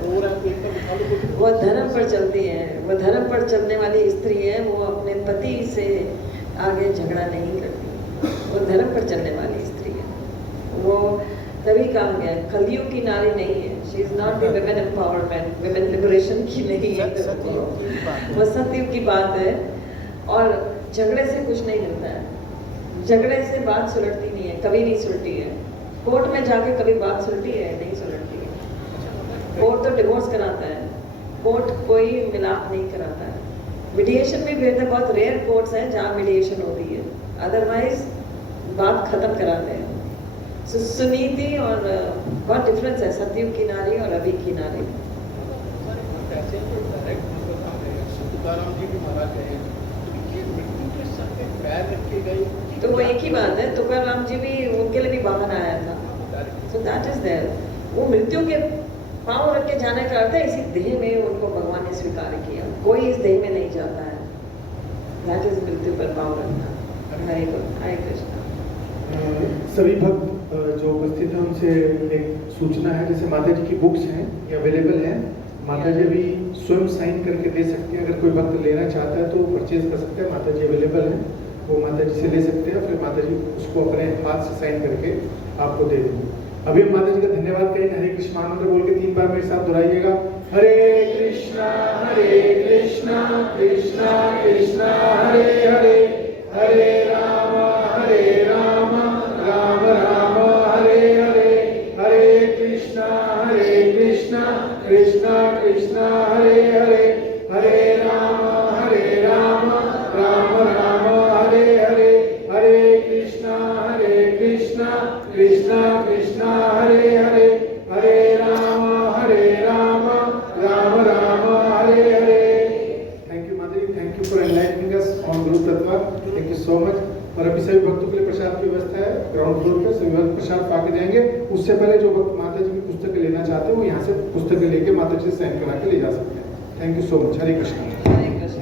रो रहा है तो एक बार बिठा लो। वो धर्म पर चलती है, वो धर्म पर चलने वाली स्त्री है, वो अपने पति से आगे झगड़ा नहीं करती, वो धर्म पर चलने वाली स्त्री है। वो तभी कहा गया कलयुग की नारी नहीं है। She is not the women empowerment, women liberation की नहीं है, वो सत्य की बात है। और झगड़े से कुछ नहीं मिलता है, झगड़े से बात सुलटती नहीं है, कभी नहीं सुलटी है। कोर्ट में जाके कभी बात सुलटी है? नहीं सुलटती है। कोर्ट तो डिवोर्स कराता है, कोर्ट कोई मिलाप नहीं कराता है। मीडिएशन में भी होता है, बहुत रेयर कोर्ट्स हैं जहाँ मीडिएशन होती है, अदरवाइज बात खत्म कराते हैं। सुनीति और बहुत डिफरेंस है सतयुग की नारी और अभी की नारी। ऐसे तो डायरेक्ट मतलब हमें तुकाराम जी भी मारा गए, तो ये मृत्यु के सर पे पैर रखे गए, तो वो एक ही बात है, तुकाराम जी भी उनके लिए भी वाहन आया था, सो दैट इज देयर। वो मृत्यु के पांव रख के जाने का अर्थ है इसी देह में उनको भगवान ने स्वीकार किया, कोई इस देह में नहीं जाता है, दैट इज मृत्यु पर पांव रखना। हरे कृष्णा। सभी भक्त जो उपस्थित हैं उनसे एक सूचना है, जैसे माता जी की बुक्स हैं ये अवेलेबल हैं, माता जी अभी स्वयं साइन करके दे सकते हैं, अगर कोई भक्त लेना चाहता है तो परचेज कर सकते हैं, माता जी अवेलेबल हैं, वो माता जी से ले सकते हैं, फिर माता जी उसको अपने हाथ से साइन करके आपको दे देंगे। अभी हम माता जी का धन्यवाद करेंगे, हरे कृष्ण महामंत्र बोल के 3 बार मेरे साथ दोहराइएगा। हरे कृष्णा कृष्णा कृष्णा हरे हरे, हरे राम राम राम हरे हरे, हरे कृष्णा कृष्णा कृष्णा हरे हरे, हरे राम राम राम हरे हरे, हरे कृष्णा कृष्णा कृष्णा हरे हरे, हरे राम राम राम हरे हरे। थैंक यू माता ji, thank you for enlightening us on guru tattva, thank you so much. और अभी सभी भक्तों के लिए प्रसाद की व्यवस्था है, ग्राउंड फ्लोर पे सभी भक्त प्रसाद पाके जाएंगे। उससे पहले जो भक्त माता जी की पुस्तकें लेना चाहते हैं वो यहाँ से पुस्तकें लेके माता जी से साइन करा के ले जा सकते हैं। Thank you so much. Hare Krishna. Hare Krishna.